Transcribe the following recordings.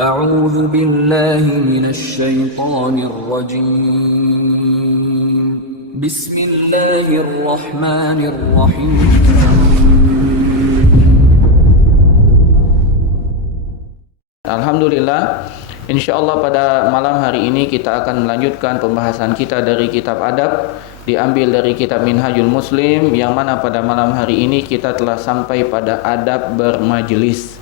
أعوذ بالله من الشيطان الرجيم بسم الله الرحمن الرحيم Alhamdulillah, insyaallah pada malam hari ini kita akan melanjutkan pembahasan kita dari kitab adab, diambil dari kitab Minhajul Muslim, yang mana pada malam hari ini kita telah sampai pada adab bermajelis.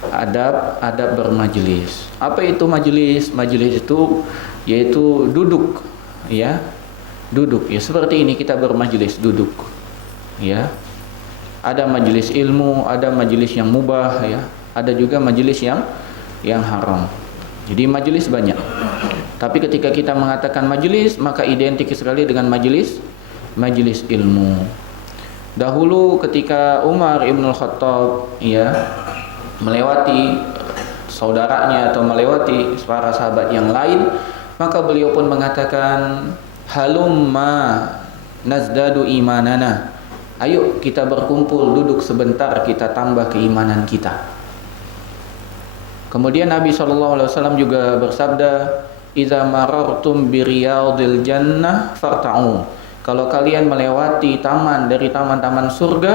Adab bermajelis. Apa itu majelis? Majelis itu yaitu duduk, ya. Duduk, ya seperti ini kita bermajelis, duduk. Ya. Ada majelis ilmu, ada majelis yang mubah, ya. Ada juga majelis yang haram. Jadi majelis banyak. Tapi ketika kita mengatakan majelis, maka identik sekali dengan majelis ilmu. Dahulu ketika Umar Ibn Khattab, ya, melewati saudaranya atau melewati para sahabat yang lain, maka beliau pun mengatakan, halumma nazdadu imanana. Ayo kita berkumpul, duduk sebentar, kita tambah keimanan kita. Kemudian Nabi SAW juga bersabda, "Idza marartum bi riyadil jannah farta'u." Kalau kalian melewati taman dari taman-taman surga,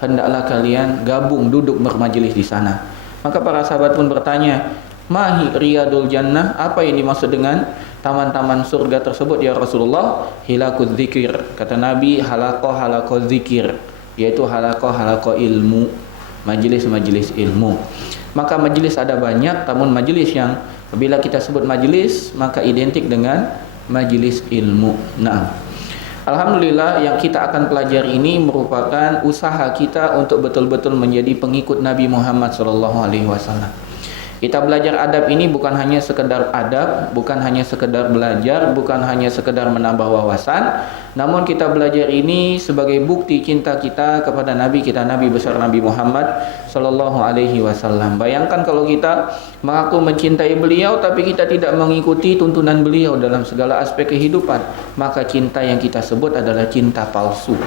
hendaklah kalian gabung, duduk bermajelis di sana. Maka para sahabat pun bertanya, "Mahi riyadul jannah?" Apa yang dimaksud dengan taman-taman surga tersebut ya Rasulullah? Hilaquz dzikir. Kata Nabi, halaqah dzikir, yaitu halaqah ilmu, majelis ilmu. Maka majelis ada banyak, namun majelis yang bila kita sebut majelis maka identik dengan majelis ilmu. Nah, alhamdulillah yang kita akan pelajari ini merupakan usaha kita untuk betul-betul menjadi pengikut Nabi Muhammad SAW. Kita belajar adab ini bukan hanya sekedar adab, bukan hanya sekedar belajar, bukan hanya sekedar menambah wawasan, namun kita belajar ini sebagai bukti cinta kita kepada Nabi kita, Nabi besar Nabi Muhammad SAW. Bayangkan kalau kita mengaku mencintai beliau tapi kita tidak mengikuti tuntunan beliau dalam segala aspek kehidupan, maka cinta yang kita sebut adalah cinta palsu.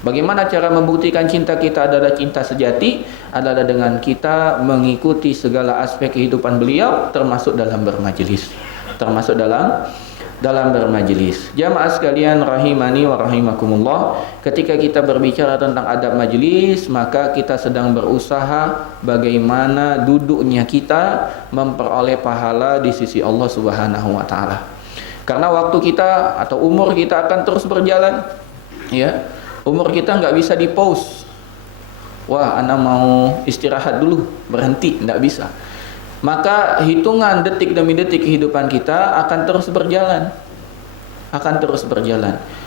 Bagaimana cara membuktikan cinta kita adalah cinta sejati? Adalah dengan kita mengikuti segala aspek kehidupan beliau, termasuk dalam bermajelis. Termasuk dalam bermajelis. Jamaah sekalian rahimani wa rahimakumullah, ketika kita berbicara tentang adab majelis, maka kita sedang berusaha bagaimana duduknya kita memperoleh pahala di sisi Allah Subhanahu wa taala. Karena waktu kita atau umur kita akan terus berjalan, ya. Umur kita nggak bisa di pause. Wah, ana mau istirahat dulu, berhenti, nggak bisa. Maka hitungan detik demi detik kehidupan kita akan terus berjalan.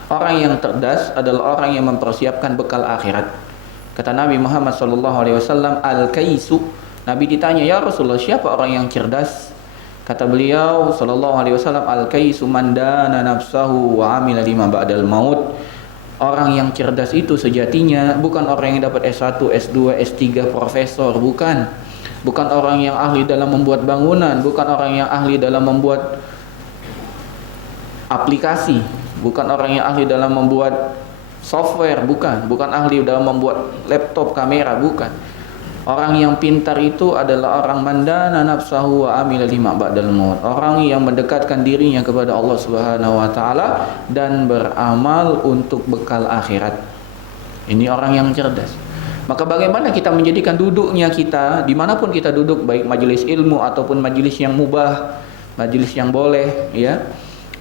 Orang yang cerdas adalah orang yang mempersiapkan bekal akhirat. Kata Nabi Muhammad SAW, al-kaisu. Nabi ditanya, ya Rasulullah, siapa orang yang cerdas? Kata beliau SAW, al-kaisu man dana nafsahu wa amila lima ba'dal maut. Orang yang cerdas itu sejatinya bukan orang yang dapat S1, S2, S3, profesor, bukan. Bukan orang yang ahli dalam membuat bangunan, bukan orang yang ahli dalam membuat aplikasi, bukan orang yang ahli dalam membuat software, bukan ahli dalam membuat laptop, kamera, bukan. Orang yang pintar itu adalah orang mandana nafsahu wa amila lima ba'dal maut. Orang yang mendekatkan dirinya kepada Allah Subhanahu wa taala dan beramal untuk bekal akhirat. Ini orang yang cerdas. Maka bagaimana kita menjadikan duduknya kita dimanapun kita duduk, baik majelis ilmu ataupun majelis yang mubah, majelis yang boleh, ya,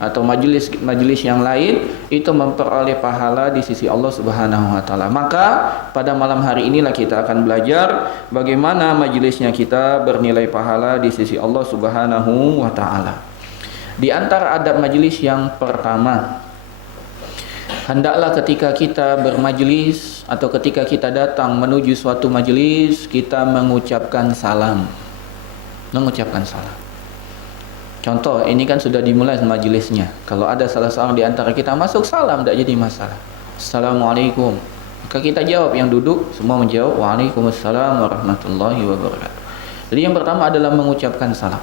atau majelis yang lain, itu memperoleh pahala di sisi Allah Subhanahu wa taala. Maka pada malam hari inilah kita akan belajar bagaimana majelisnya kita bernilai pahala di sisi Allah Subhanahu wa taala. Di antara adab majelis yang pertama, hendaklah ketika kita bermajelis atau ketika kita datang menuju suatu majelis, kita mengucapkan salam. Contoh, ini kan sudah dimulai majelisnya. Kalau ada salah seorang di antara kita masuk, salam, tidak jadi masalah. Assalamualaikum. Maka kita jawab, yang duduk semua menjawab, Waalaikumsalam warahmatullahi wabarakatuh. Jadi yang pertama adalah mengucapkan salam.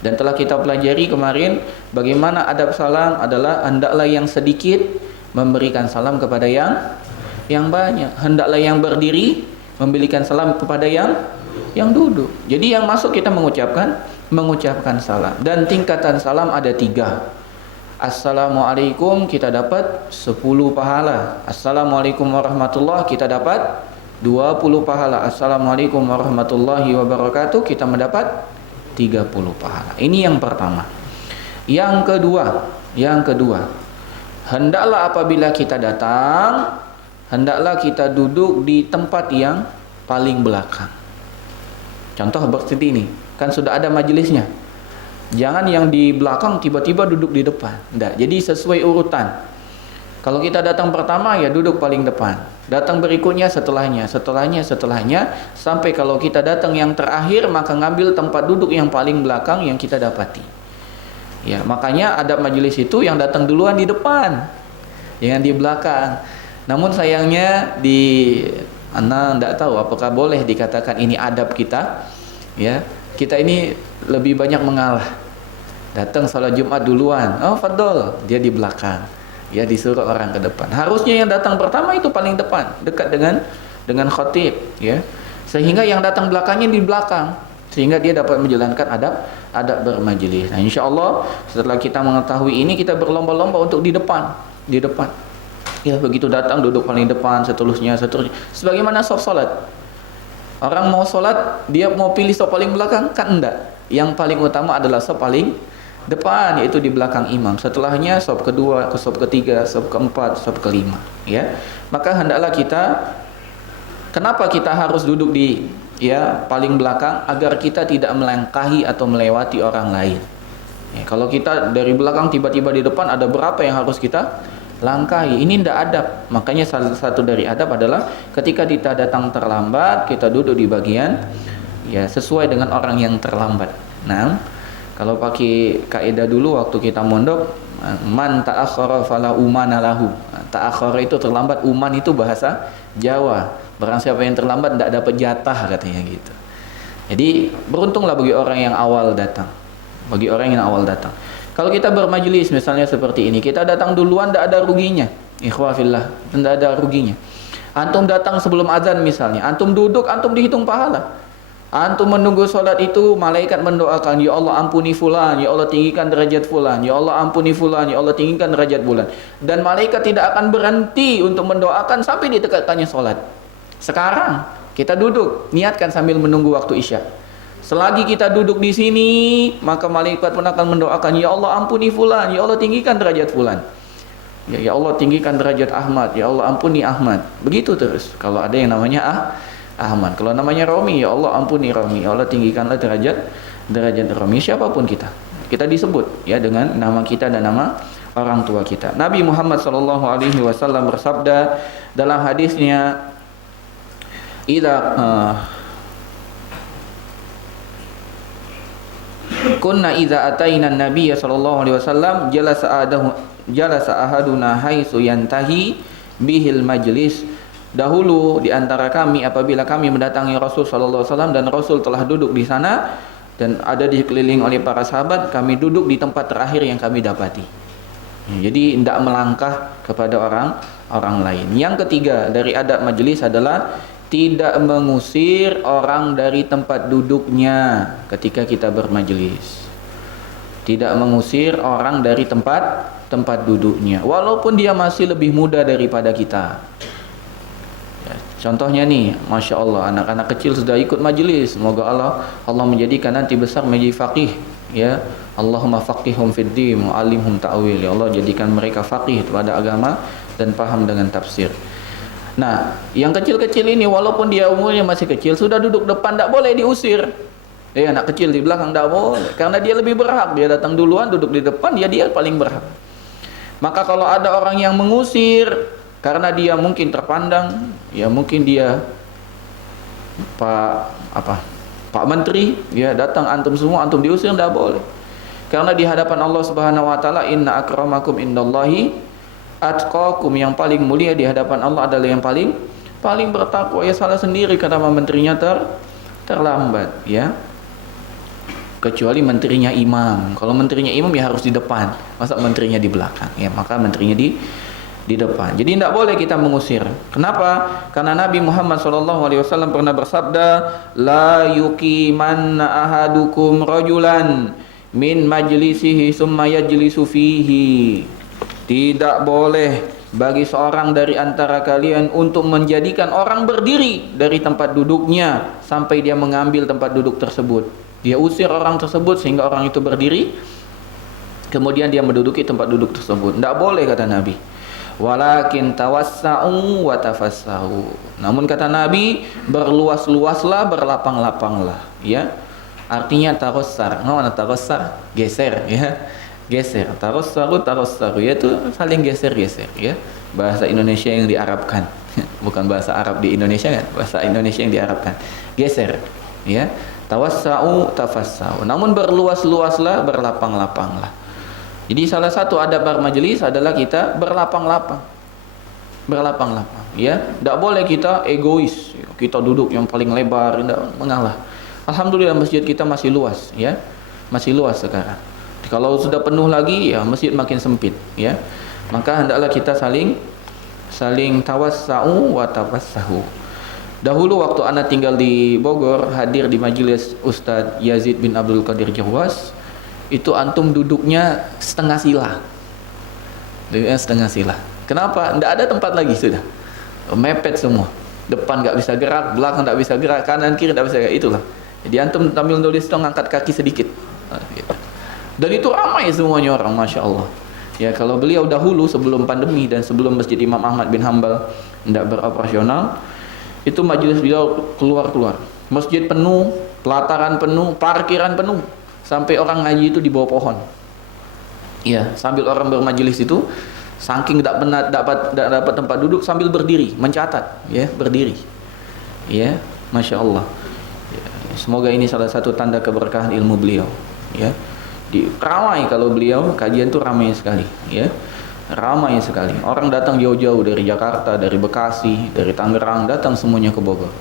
Dan telah kita pelajari kemarin, bagaimana adab salam adalah hendaklah yang sedikit memberikan salam kepada yang banyak. Hendaklah yang berdiri memberikan salam kepada yang Yang duduk. Jadi yang masuk kita mengucapkan salam. Dan tingkatan salam ada 3. Assalamualaikum kita dapat 10 pahala. Assalamualaikum warahmatullahi kita dapat 20 pahala. Assalamualaikum warahmatullahi wabarakatuh kita mendapat 30 pahala. Ini yang pertama. Yang kedua, hendaklah apabila kita datang, hendaklah kita duduk di tempat yang paling belakang. Contoh seperti ini, kan sudah ada majelisnya. Jangan yang di belakang tiba-tiba duduk di depan. Enggak. Jadi sesuai urutan. Kalau kita datang pertama ya duduk paling depan. Datang berikutnya setelahnya, sampai kalau kita datang yang terakhir maka ngambil tempat duduk yang paling belakang yang kita dapati. Ya, makanya adab majelis itu yang datang duluan di depan, jangan di belakang. Namun sayangnya Anda enggak tahu apakah boleh dikatakan ini adab kita. Ya, kita ini lebih banyak mengalah. Datang salat Jumat duluan, oh fadol, dia di belakang. Ya disuruh orang ke depan. Harusnya yang datang pertama itu paling depan, dekat dengan khatib, ya. Sehingga yang datang belakangnya di belakang, sehingga dia dapat menjalankan adab bermajelis. Nah, insyaallah setelah kita mengetahui ini kita berlomba-lomba untuk di depan. Ya, begitu datang duduk paling depan, seterusnya. Sebagaimana salat. Orang mau sholat, dia mau pilih sop paling belakang? Kan enggak. Yang paling utama adalah sop paling depan, yaitu di belakang imam. Setelahnya sop kedua, sop ketiga, sop keempat, sop kelima. Ya, maka hendaklah kenapa kita harus duduk di paling belakang? Agar kita tidak melangkahi atau melewati orang lain. Ya, kalau kita dari belakang tiba-tiba di depan, ada berapa yang harus kita langkahi? Ini tidak adab. Makanya salah satu dari adab adalah ketika kita datang terlambat, kita duduk di bagian sesuai dengan orang yang terlambat. Nah, kalau pakai kaidah dulu waktu kita mondok, man ta'akhkhara fala umana lahu. Ta'akhkhara itu terlambat, uman itu bahasa Jawa. Barang siapa yang terlambat tidak dapat jatah, katanya gitu. Jadi beruntunglah bagi orang yang awal datang. Kalau kita bermajelis misalnya seperti ini, kita datang duluan tidak ada ruginya. Ikhwah fillah, tidak ada ruginya. Antum datang sebelum azan misalnya, antum duduk, antum dihitung pahala. Antum menunggu salat itu, malaikat mendoakan, ya Allah ampuni fulan, ya Allah tinggikan derajat fulan, ya Allah ampuni fulan, ya Allah tinggikan derajat fulan. Dan malaikat tidak akan berhenti untuk mendoakan sampai ditekatkannya salat. Sekarang kita duduk, niatkan sambil menunggu waktu Isya. Selagi kita duduk di sini, maka malaikat pun akan mendoakan, ya Allah ampuni fulan, ya Allah tinggikan derajat fulan. Ya Allah tinggikan derajat Ahmad, ya Allah ampuni Ahmad. Begitu terus. Kalau ada yang namanya Ahmad, kalau namanya Romi, ya Allah ampuni Romi, ya Allah tinggikanlah derajat Romi. Siapapun kita disebut dengan nama kita dan nama orang tua kita. Nabi Muhammad SAW bersabda dalam hadisnya, kunna idza ataina an-nabiy sallallahu alaihi wasallam jalasa ahaduna haitsu yantahi bihil majlis. Dahulu di antara kami apabila kami mendatangi Rasul sallallahu alaihi wasallam dan Rasul telah duduk di sana dan ada dikelilingi oleh para sahabat, kami duduk di tempat terakhir yang kami dapati. Jadi tidak melangkah kepada orang lain. Yang ketiga dari adab majelis adalah tidak mengusir orang dari tempat duduknya ketika kita bermajelis. Tidak mengusir orang dari tempat duduknya, walaupun dia masih lebih muda daripada kita. Ya, contohnya nih, masya Allah, anak-anak kecil sudah ikut majelis. Semoga Allah menjadikan nanti besar menjadi faqih. Ya, Allahumma faqihhum fid din wa alimhum ta'wil. Ya Allah, jadikan mereka faqih pada agama dan paham dengan tafsir. Nah, yang kecil-kecil ini walaupun dia umurnya masih kecil, sudah duduk depan, tidak boleh diusir. Anak kecil di belakang tidak boleh, karena dia lebih berhak. Dia datang duluan, duduk di depan, dia paling berhak. Maka kalau ada orang yang mengusir karena dia mungkin terpandang, ya mungkin dia Pak Menteri, ya datang antum semua, antum diusir, tidak boleh. Karena di hadapan Allah Subhanahu wa taala, inna akramakum indallahi atqakum, yang paling mulia di hadapan Allah adalah yang paling bertakwa. Ya salah sendiri karena menterinya terlambat, ya. Kecuali menterinya imam. Kalau menterinya imam ya harus di depan. Masa menterinya di belakang? Ya, maka menterinya di di depan. Jadi tidak boleh kita mengusir. Kenapa? Karena Nabi Muhammad SAW pernah bersabda, la yuqimanna ahadukum rajulan min majlisihi summa yajlisu fihi. Tidak boleh bagi seorang dari antara kalian untuk menjadikan orang berdiri dari tempat duduknya sampai dia mengambil tempat duduk tersebut. Dia usir orang tersebut sehingga orang itu berdiri, kemudian dia menduduki tempat duduk tersebut. Tidak boleh, kata Nabi. Walakin tawassa'u wa tafassahu. Namun kata Nabi, berluas-luaslah, berlapang-lapanglah, ya. Artinya tarossar. Mana tarossar? Geser, ya. Geser. Tarossaru, yaitu saling geser-geser, ya. Bahasa Indonesia yang diarabkan. Bukan bahasa Arab di Indonesia kan? Bahasa Indonesia yang diarabkan. Geser, ya. Tawassa'u tafassahu. Namun berluas-luaslah, berlapang-lapanglah. Jadi salah satu adab bermajelis adalah kita berlapang-lapang, ya. Tidak boleh kita egois, kita duduk yang paling lebar, tidak, mengalah. Alhamdulillah masjid kita masih luas, ya, masih luas sekarang. Kalau sudah penuh lagi, ya masjid makin sempit, ya. Maka hendaklah kita saling tawassa'u wa tafassahu. Dahulu waktu anak tinggal di Bogor, hadir di majelis Ustadz Yazid bin Abdul Qadir Jawas, itu antum duduknya setengah sila. Duduknya setengah sila. Kenapa? Tidak ada tempat lagi sudah. Mepet semua. Depan nggak bisa gerak, belakang nggak bisa gerak, kanan kiri nggak bisa gerak. Itulah. Jadi antum sambil nulis itu ngangkat kaki sedikit. Gitu. Dan itu ramai semuanya orang, masya Allah. Ya, kalau beliau dahulu sebelum pandemi dan sebelum Masjid Imam Ahmad bin Hambal tidak beroperasional, itu majelis beliau keluar. Masjid penuh, pelataran penuh, parkiran penuh. Sampai orang ngaji itu di bawah pohon. Ya, sambil orang bermajelis itu, saking tidak dapat tempat duduk, sambil berdiri, mencatat, ya, berdiri. Ya, masya Allah. Ya, semoga ini salah satu tanda keberkahan ilmu beliau. Ya, ramai kalau beliau kajian itu ramai sekali. Ya, ramai sekali. Orang datang jauh-jauh dari Jakarta, dari Bekasi, dari Tangerang, datang semuanya ke Bogor.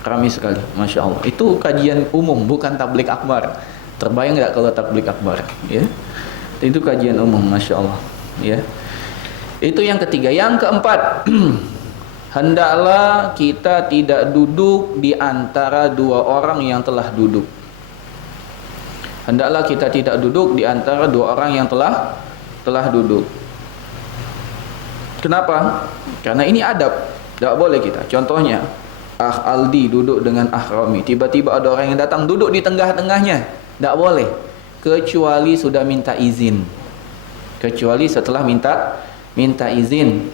Ramai sekali, masya Allah. Itu kajian umum, bukan tablik akbar. Terbayang nggak kalau tablik akbar, ya? Itu kajian umum, masya Allah, ya. Itu yang ketiga. Yang keempat, hendaklah kita tidak duduk di antara dua orang yang telah duduk. Hendaklah kita tidak duduk di antara dua orang yang telah duduk. Kenapa? Karena ini adab, tidak boleh kita. Contohnya, Aldi duduk dengan Rami. Tiba-tiba ada orang yang datang duduk di tengah-tengahnya. Tidak boleh, kecuali sudah minta izin. Kecuali setelah minta izin.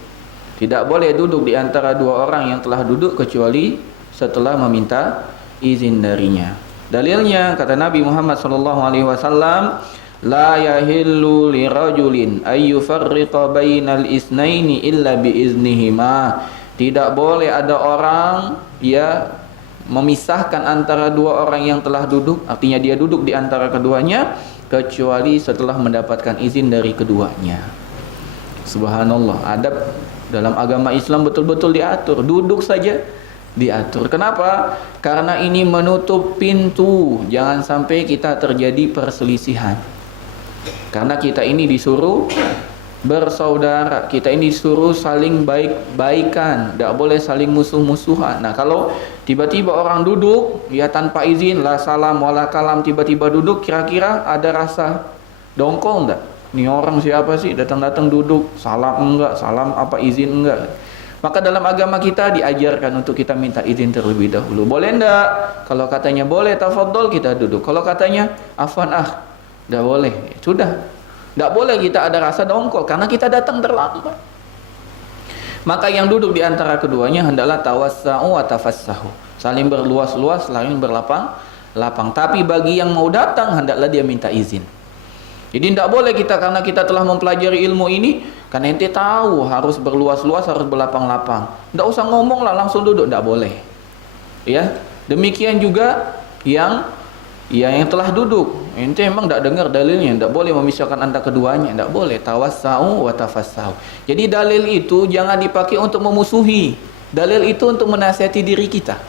Tidak boleh duduk di antara dua orang yang telah duduk kecuali setelah meminta izin darinya. Dalilnya kata Nabi Muhammad SAW, la yahillu lirajulin ayyufarriqa bainal isnaini illa biiznihima. Tidak boleh ada orang memisahkan antara dua orang yang telah duduk, artinya dia duduk di antara keduanya, kecuali setelah mendapatkan izin dari keduanya. Subhanallah, adab dalam agama Islam betul-betul diatur. Duduk saja diatur. Kenapa? Karena ini menutup pintu jangan sampai kita terjadi perselisihan. Karena kita ini disuruh bersaudara, kita ini disuruh saling baik-baikan, tidak boleh saling musuh-musuhan. Nah, kalau tiba-tiba orang duduk ya tanpa izin, la salam wala kalam, tiba-tiba duduk, kira-kira ada rasa dongkol enggak? Ini orang siapa sih datang-datang duduk, salam enggak, salam apa, izin enggak? Maka dalam agama kita diajarkan untuk kita minta izin terlebih dahulu. Boleh enggak? Kalau katanya boleh, tafadhol, kita duduk. Kalau katanya afwan enggak boleh, sudah. Tidak boleh kita ada rasa dongkol karena kita datang terlambat. Maka yang duduk di antara keduanya hendaklah tawassa'u wa tafassahu. Saling berluas-luas, saling berlapang-lapang. Tapi bagi yang mau datang hendaklah dia minta izin. Jadi tidak boleh kita karena kita telah mempelajari ilmu ini, karena ente tahu harus berluas-luas, harus berlapang-lapang. Tidak usah ngomong lah, langsung duduk, tidak boleh. Ya, demikian juga yang telah duduk. Ente memang tidak dengar dalilnya, tidak boleh memisahkan antara keduanya, tidak boleh. Tawassa'u wa tafassahu. Jadi dalil itu jangan dipakai untuk memusuhi. Dalil itu untuk menasihati diri kita.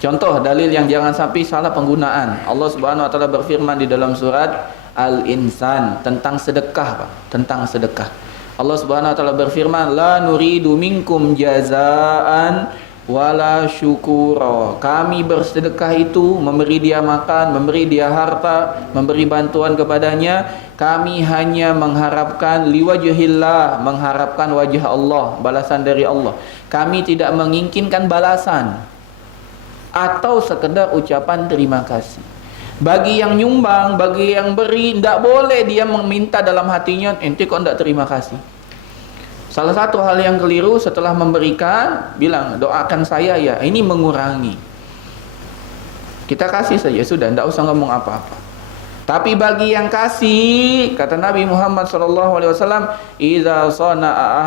Contoh dalil yang jangan sampai salah penggunaan. Allah Subhanahu wa taala berfirman di dalam surat Al-Insan tentang sedekah, Pak. Tentang sedekah. Allah Subhanahu wa taala berfirman, "La nuridu minkum jazaan wala syukura." Kami bersedekah itu memberi dia makan, memberi dia harta, memberi bantuan kepadanya. Kami hanya mengharapkan liwajhillah, mengharapkan wajah Allah, balasan dari Allah. Kami tidak menginginkan balasan atau sekedar ucapan terima kasih. Bagi yang nyumbang, bagi yang beri, tidak boleh dia meminta dalam hatinya, ente kok tidak terima kasih. Salah satu hal yang keliru setelah memberikan, bilang doakan saya ya, ini mengurangi. Kita kasih saja sudah, tidak usah ngomong apa-apa. Tapi bagi yang kasih, kata Nabi Muhammad SAW, idza sana'a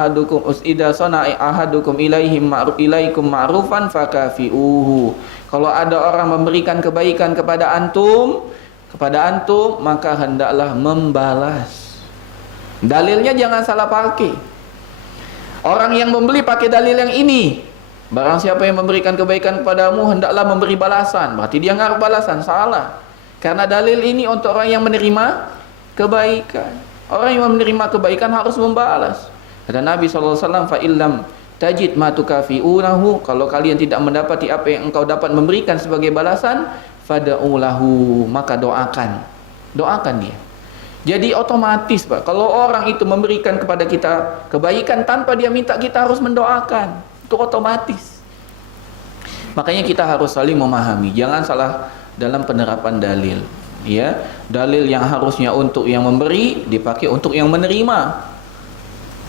ahadukum ilaikum ma'rufan fakafi'uhu. Kalau ada orang memberikan kebaikan kepada antum, maka hendaklah membalas. Dalilnya jangan salah pakai. Orang yang membeli pakai dalil yang ini, barang siapa yang memberikan kebaikan kepadamu hendaklah memberi balasan. Berarti dia ngarep balasan, salah. Karena dalil ini untuk orang yang menerima kebaikan. Orang yang menerima kebaikan harus membalas. Kata Nabi SAW, fa illam tajid ma tukafi'unahu, kalau kalian tidak mendapati apa yang engkau dapat memberikan sebagai balasan, fad'u lahu, maka doakan. Doakan dia. Jadi otomatis, Pak, kalau orang itu memberikan kepada kita kebaikan tanpa dia minta, kita harus mendoakan. Itu otomatis. Makanya kita harus saling memahami. Jangan salah dalam penerapan dalil, ya. Dalil yang harusnya untuk yang memberi dipakai untuk yang menerima.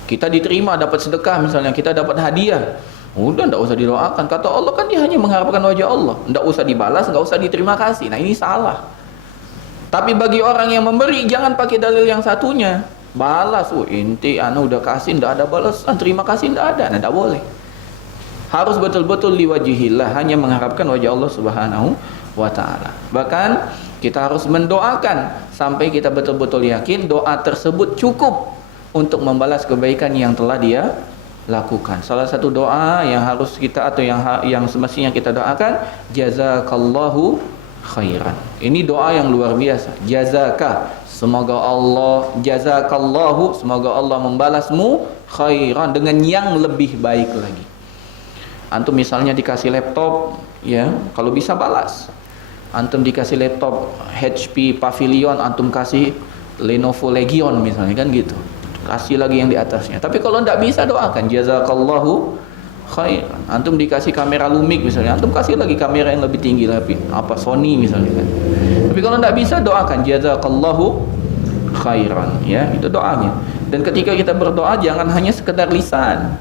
Kita diterima dapat sedekah misalnya, kita dapat hadiah, udah tidak usah didoakan. Kata Allah kan dia hanya mengharapkan wajah Allah, tidak usah dibalas, tidak usah diterima kasih. Nah ini salah. Tapi bagi orang yang memberi, jangan pakai dalil yang satunya, balas, inti udah kasih tidak ada balasan, terima kasih tidak ada. Nah tidak boleh. Harus betul-betul liwajihillah, hanya mengharapkan wajah Allah Subhanahu wa ta'ala. Bahkan kita harus mendoakan sampai kita betul-betul yakin doa tersebut cukup untuk membalas kebaikan yang telah dia lakukan. Salah satu doa yang harus kita atau yang semestinya kita doakan, jazakallahu khairan. Ini doa yang luar biasa. Jazaka, semoga Allah, jazakallahu, semoga Allah membalasmu khairan, dengan yang lebih baik lagi. Antum misalnya dikasih laptop, ya, kalau bisa balas. Antum dikasih laptop HP Pavilion, antum kasih Lenovo Legion misalnya, kan gitu. Kasih lagi yang di atasnya. Tapi kalau tidak bisa, doakan jazakallahu khairan. Antum dikasih kamera Lumix misalnya, antum kasih lagi kamera yang lebih tinggi lagi, apa Sony misalnya kan. Tapi kalau tidak bisa, doakan jazakallahu khairan, ya, itu doanya. Dan ketika kita berdoa jangan hanya sekedar lisan.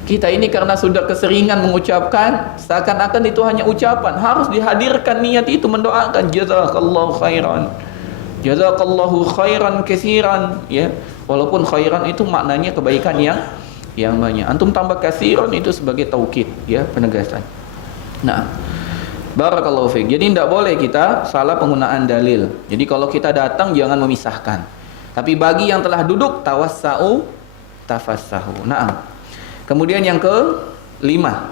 Kita ini karena sudah keseringan mengucapkan, seakan-akan itu hanya ucapan. Harus dihadirkan niat itu mendoakan jazakallahu khairan, jazakallahu khairan katsiran, ya. Walaupun khairan itu maknanya kebaikan yang banyak. Antum tambah katsiran itu sebagai taukid, ya, penegasan. Nah, barakallahu fiik. Jadi tidak boleh kita salah penggunaan dalil. Jadi kalau kita datang jangan memisahkan. Tapi bagi yang telah duduk, tawassau tafassahu. Nah, kemudian yang kelima,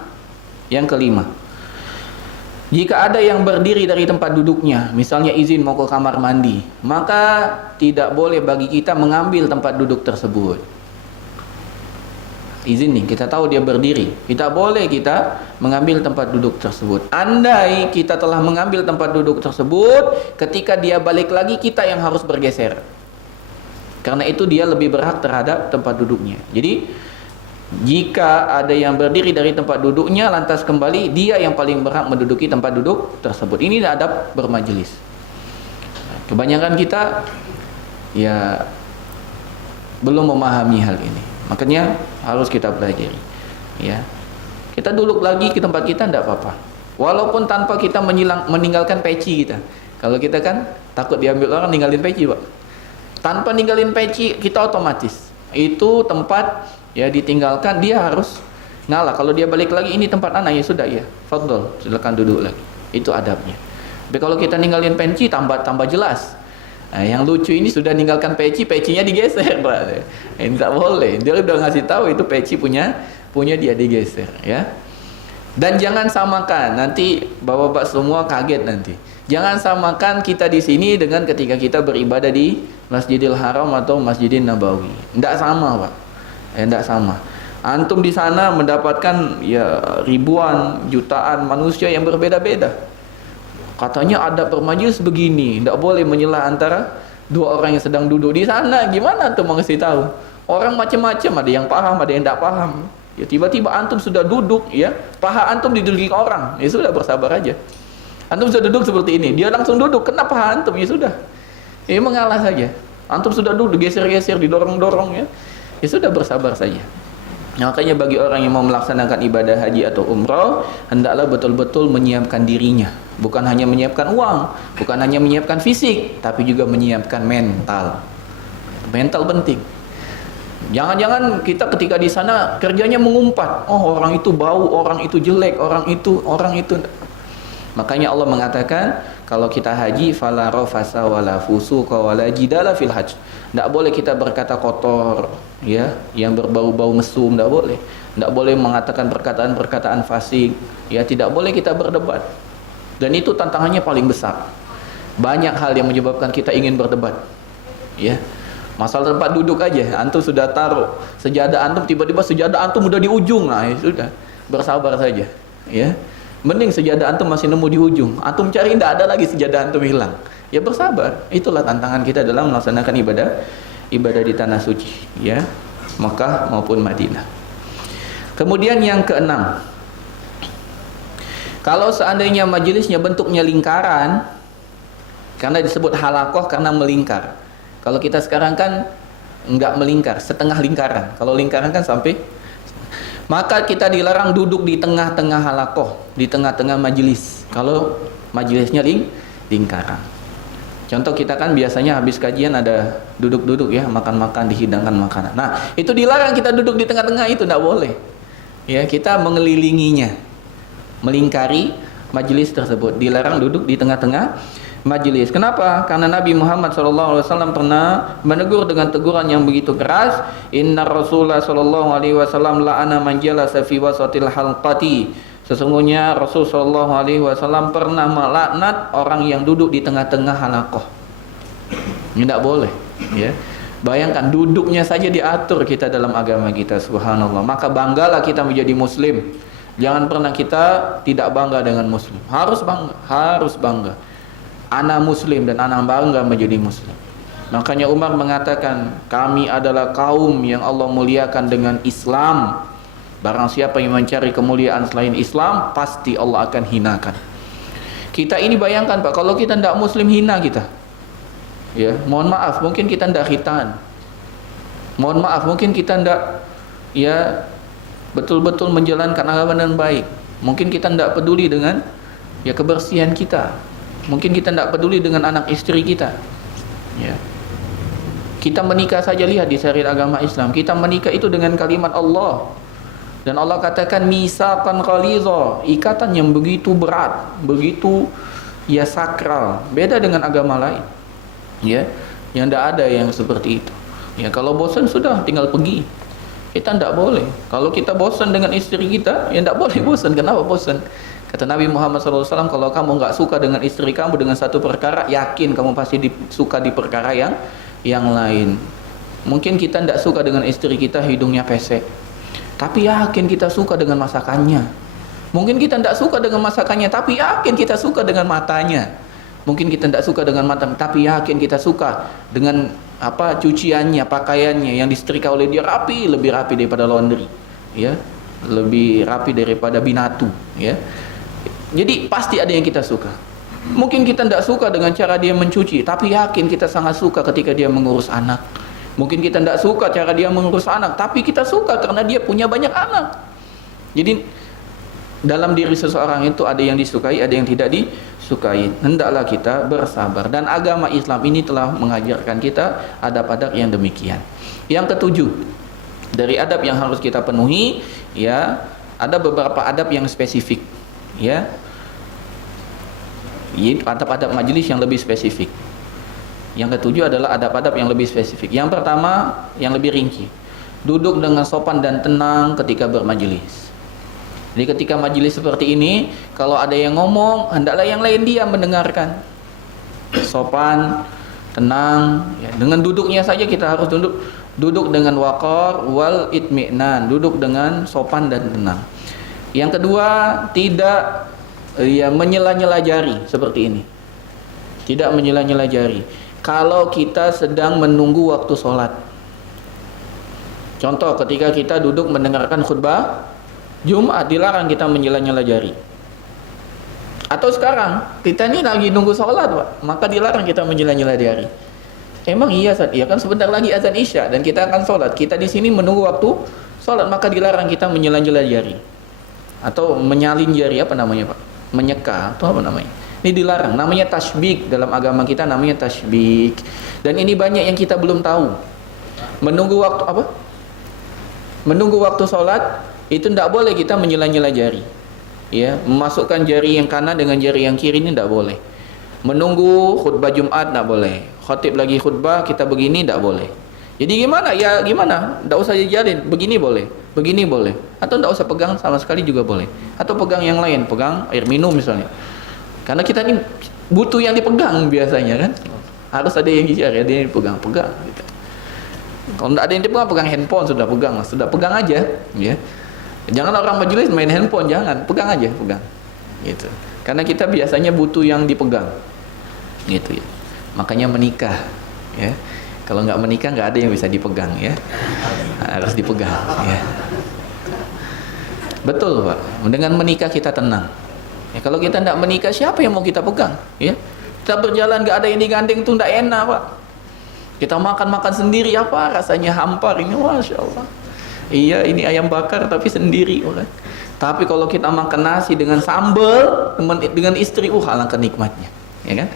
jika ada yang berdiri dari tempat duduknya, misalnya izin mau ke kamar mandi, maka tidak boleh bagi kita mengambil tempat duduk tersebut. Izin nih, kita tahu dia berdiri, tidak boleh kita mengambil tempat duduk tersebut. Andai kita telah mengambil tempat duduk tersebut, ketika dia balik lagi kita yang harus bergeser. Karena itu dia lebih berhak terhadap tempat duduknya. Jadi jika ada yang berdiri dari tempat duduknya lantas kembali, dia yang paling berhak menduduki tempat duduk tersebut. Ini adab bermajelis. Kebanyakan kita ya belum memahami hal ini. Makanya harus kita pelajari. Ya. Kita duduk lagi ke tempat kita tidak apa-apa. Walaupun tanpa kita meninggalkan peci kita. Kalau kita kan takut diambil orang, ninggalin peci, Pak. Tanpa ninggalin peci kita otomatis. Itu tempat ya ditinggalkan, dia harus ngalah. Kalau dia balik lagi, ini tempat anak, ya sudah, ya fadhol, silakan duduk lagi. Itu adabnya. Tapi kalau kita ninggalin peci tambah jelas. Nah, yang lucu ini sudah ninggalkan pecinya digeser, Pak. Ini tak boleh. Dia udah ngasih tahu itu peci punya dia, digeser, ya. Dan jangan samakan, nanti bapak-bapak semua kaget nanti. Jangan samakan kita di sini dengan ketika kita beribadah di Masjidil Haram atau Masjidil Nabawi. Tidak sama, Pak. Tidak sama. Antum di sana mendapatkan ya ribuan, jutaan manusia yang berbeda-beda. Katanya adab bermajlis begini, tidak boleh menyelah antara dua orang yang sedang duduk di sana. Gimana antum mengasih tahu? Orang macam-macam, ada yang paham, ada yang tidak paham. Ya tiba-tiba antum sudah duduk, ya paha antum diduduki orang, ya sudah bersabar aja. Antum sudah duduk seperti ini, dia langsung duduk, kena paha antum, ya sudah. Ya mengalah saja. Antum sudah duduk, geser-geser, didorong-dorong, ya sudah bersabar saja. Makanya bagi orang yang mau melaksanakan ibadah haji atau umrah, hendaklah betul-betul menyiapkan dirinya. Bukan hanya menyiapkan uang, bukan hanya menyiapkan fisik, tapi juga menyiapkan mental. Mental penting. Jangan-jangan kita ketika di sana kerjanya mengumpat. Oh, orang itu bau, orang itu jelek, orang itu. Makanya Allah mengatakan, kalau kita haji fala rafasa wala fusuqa wala jidala fil hajj. Tidak boleh kita berkata kotor, ya, yang berbau-bau mesum, tidak boleh. Tidak boleh mengatakan perkataan-perkataan fasik, ya, tidak boleh kita berdebat. Dan itu tantangannya paling besar. Banyak hal yang menyebabkan kita ingin berdebat, ya. Masalah tempat duduk aja, antum sudah taruh sejadah antum, tiba-tiba sejadah antum udah di ujung, nah ya sudah, bersabar saja, ya. Mending sejadah antum masih nemu di ujung, antum cari tidak ada lagi sejadah antum hilang, ya bersabar. Itulah tantangan kita dalam melaksanakan ibadah di tanah suci, ya, Mekah maupun Madinah. Kemudian yang keenam, kalau seandainya majelisnya bentuknya lingkaran, karena disebut halakoh karena melingkar. Kalau kita sekarang kan enggak melingkar, setengah lingkaran. Kalau lingkaran kan sampai, maka kita dilarang duduk di tengah-tengah halakoh, di tengah-tengah majelis. Kalau majelisnya lingkaran. Contoh kita kan biasanya habis kajian ada duduk-duduk, ya, makan-makan, dihidangkan makanan. Nah, itu dilarang kita duduk di tengah-tengah, itu enggak boleh. Ya, kita mengelilinginya, melingkari majelis tersebut. Dilarang duduk di tengah-tengah majelis. Kenapa? Karena Nabi Muhammad SAW pernah menegur dengan teguran yang begitu keras. Inna Rasulullah SAW la'ana man jalasa fi wasatil halqati. Sesungguhnya Rasul SAW pernah melaknat orang yang duduk di tengah-tengah halaqah. Ini tidak boleh, ya. Bayangkan duduknya saja diatur kita dalam agama kita, subhanallah. Maka banggalah kita menjadi muslim. Jangan pernah kita tidak bangga dengan muslim. Harus bangga. Ana muslim dan ana bangga menjadi muslim. Makanya Umar mengatakan, kami adalah kaum yang Allah muliakan dengan Islam. Barang siapa yang mencari kemuliaan selain Islam, pasti Allah akan hinakan. Kita ini bayangkan Pak, kalau kita tidak muslim hina kita. Ya, mohon maaf, mungkin kita tidak khitan. Mohon maaf, mungkin kita tidak, ya, betul-betul menjalankan agama dengan baik. Mungkin kita tidak peduli dengan, ya, kebersihan kita. Mungkin kita tidak peduli dengan anak istri kita, ya. Kita menikah saja, lihat di syariat agama Islam, kita menikah itu dengan kalimat Allah. Dan Allah katakan misaqan ghalidha, ikatan yang begitu berat, begitu, ya, sakral. Beda dengan agama lain, ya, yang tidak ada yang seperti itu. Ya, kalau bosan sudah tinggal pergi. Kita tidak boleh. Kalau kita bosan dengan istri kita, ya tidak boleh bosan. Kenapa bosan? Kata Nabi Muhammad SAW, kalau kamu nggak suka dengan istri kamu dengan satu perkara, yakin kamu pasti suka di perkara yang lain. Mungkin kita tidak suka dengan istri kita hidungnya pesek, tapi yakin kita suka dengan masakannya. Mungkin kita tidak suka dengan masakannya, tapi yakin kita suka dengan matanya. Mungkin kita tidak suka dengan mata, tapi yakin kita suka dengan cuciannya, pakaiannya yang disetrika oleh dia rapi, lebih rapi daripada laundry, ya, lebih rapi daripada binatu, ya. Jadi pasti ada yang kita suka. Mungkin kita tidak suka dengan cara dia mencuci, tapi yakin kita sangat suka ketika dia mengurus anak. Mungkin kita tidak suka cara dia mengurus anak, tapi kita suka karena dia punya banyak anak. Jadi dalam diri seseorang itu ada yang disukai, ada yang tidak disukai. Hendaklah kita bersabar. Dan agama Islam ini telah mengajarkan kita adab-adab yang demikian. Yang ketujuh, dari adab yang harus kita penuhi, ya, ada beberapa adab yang spesifik, ya. Adab-adab majelis yang lebih spesifik. Yang ketujuh adalah adab-adab yang lebih spesifik. Yang pertama, yang lebih rinci, duduk dengan sopan dan tenang ketika bermajelis. Jadi ketika majelis seperti ini, kalau ada yang ngomong, hendaklah yang lain diam mendengarkan. Sopan, tenang, ya. Dengan duduknya saja kita harus duduk Duduk dengan waqar wal itmi'nan, duduk dengan sopan dan tenang. Yang kedua, tidak menyela-nyela jari seperti ini. Tidak menyela-nyela jari. Kalau kita sedang menunggu waktu sholat. Contoh, ketika kita duduk mendengarkan khutbah Jumat, dilarang kita menyela-nyela jari. Atau sekarang, kita ini lagi nunggu sholat, Pak, maka dilarang kita menyela-nyela jari. Emang iya, Ustaz? Iya kan sebentar lagi azan Isya dan kita akan sholat. Kita di sini menunggu waktu sholat, maka dilarang kita menyela-nyela jari. Atau menyalin jari, apa namanya, Pak? Menyeka, atau apa namanya? Ini dilarang, namanya tasybik. Dalam agama kita namanya tasybik. Dan ini banyak yang kita belum tahu. Menunggu waktu apa? Menunggu waktu sholat, itu tidak boleh kita menyela-nyela jari. Ya, memasukkan jari yang kanan dengan jari yang kiri ini tidak boleh. Menunggu khutbah Jumat tidak boleh. Khatib lagi khutbah, kita begini tidak boleh. Jadi gimana? Ya gimana? Tidak usah dijalin. Begini boleh, begini boleh. Atau tidak usah pegang sama sekali juga boleh. Atau pegang yang lain, pegang air minum misalnya. Karena kita ini butuh yang dipegang biasanya kan. Harus ada yang dijari, ada yang dipegang-pegang. Gitu. Kalau tidak ada yang dipegang, pegang handphone sudah pegang, sudah pegang aja. Ya. Jangan orang majelis main handphone, jangan, pegang aja, pegang. Gitu. Karena kita biasanya butuh yang dipegang. Gitu ya. Makanya menikah, ya. Kalau nggak menikah nggak ada yang bisa dipegang, ya. Harus dipegang, ya. Betul, Pak. Dengan menikah kita tenang. Ya, kalau kita tidak menikah, siapa yang mau kita pegang, ya? Kita berjalan nggak ada yang digandeng tuh nggak enak, Pak. Kita makan sendiri, apa rasanya hampar ini, Masya Allah. Iya, ini ayam bakar tapi sendiri, kan. Tapi kalau kita makan nasi dengan sambal dengan istri, alangkah nikmatnya, ya kan?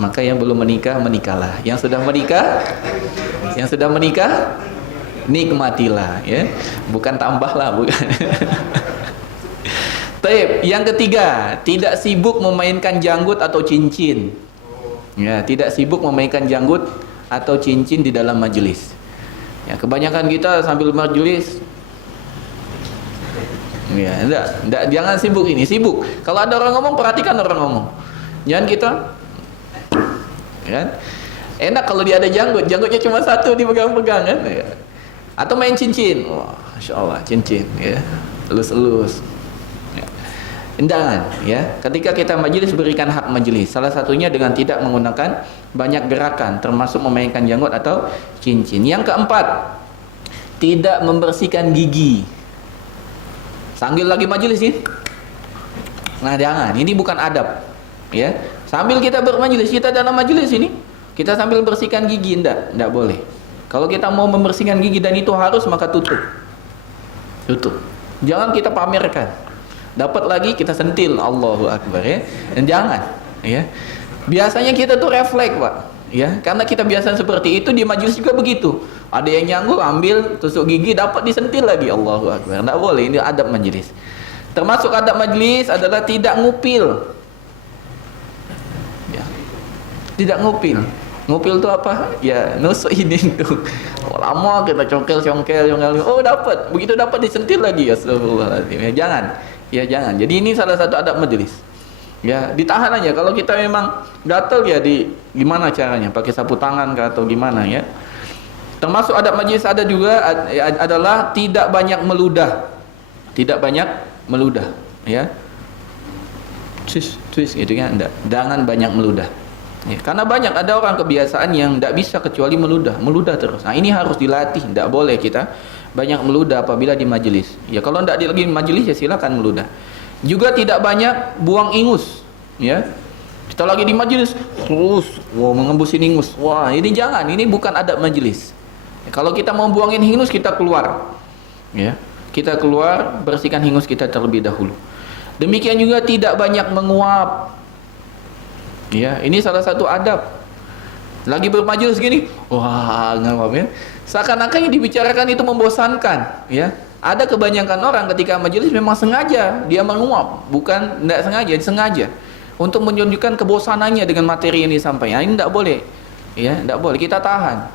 Maka yang belum menikah, menikahlah. Yang sudah menikah, nikmatilah, ya. Bukan tambahlah, bukan. Baik, yang ketiga, tidak sibuk memainkan janggut atau cincin. Ya, tidak sibuk memainkan janggut atau cincin di dalam majelis. Ya, kebanyakan kita sambil majelis, ya, enggak, jangan sibuk ini, sibuk. Kalau ada orang ngomong, perhatikan orang ngomong. Jangan kita, kan? Enak kalau dia ada janggutnya cuma satu dipegang-pegang, kan? Ya. Atau main cincin, wah, Masya Allah, cincin, ya, elus-elus. Ya. Jangan, ya. Ketika kita majelis, berikan hak majelis. Salah satunya dengan tidak menggunakan banyak gerakan, termasuk memainkan janggut atau cincin. Yang keempat, tidak membersihkan gigi. Sambil lagi majelis ini, nah jangan. Ini bukan adab, ya. Sambil kita bermajelis, kita dalam majelis ini, kita sambil bersihkan gigi, enggak boleh. Kalau kita mau membersihkan gigi dan itu harus, maka tutup. Jangan kita pamerkan. Dapat lagi kita sentil, Allahu Akbar, ya. Dan jangan, ya. Biasanya kita tuh refleks, Pak, ya. Karena kita biasa seperti itu di majelis juga begitu. Ada yang nyanggup, ambil tusuk gigi, dapat disentil lagi, Allahu Akbar. Enggak boleh, ini adab majelis. Termasuk adab majelis adalah tidak ngupil. Ya. Tidak ngupil. Ngupil itu apa? Ya, nusuk ini tuh. Lama kita congkel. Oh, dapat. Begitu dapat disentil lagi, astagfirullahaladzim. Ya, jangan. Ya, jangan. Jadi ini salah satu adab majelis. Ya, ditahan aja. Kalau kita memang gatal, ya gimana caranya? Pakai sapu tangan kah atau gimana, ya? Termasuk adab majelis ada juga adalah tidak banyak meludah. Tidak banyak meludah, ya. Twist gitu kan, enggak. Jangan banyak meludah. Ya, karena banyak ada orang kebiasaan yang tidak bisa kecuali meludah terus. Nah, ini harus dilatih. Tidak boleh kita banyak meludah apabila di majelis. Ya, kalau tidak lagi di majelis, ya silakan meludah. Juga tidak banyak buang ingus, ya. Kita lagi di majelis terus mengembusin ingus. Wah, ini jangan, ini bukan adab majelis. Ya, kalau kita mau buangin ingus, kita keluar. Ya. Kita keluar, bersihkan ingus kita terlebih dahulu. Demikian juga tidak banyak menguap. Ya, ini salah satu adab. Lagi bermajelis gini, wah, nguap, ya. Seakan-akan yang dibicarakan itu membosankan, ya. Ada kebanyakan orang ketika majelis memang sengaja dia menguap, bukan tidak sengaja, untuk menunjukkan kebosanannya dengan materi yang disampaikan. Ini tidak boleh, ya, tidak boleh. Kita tahan,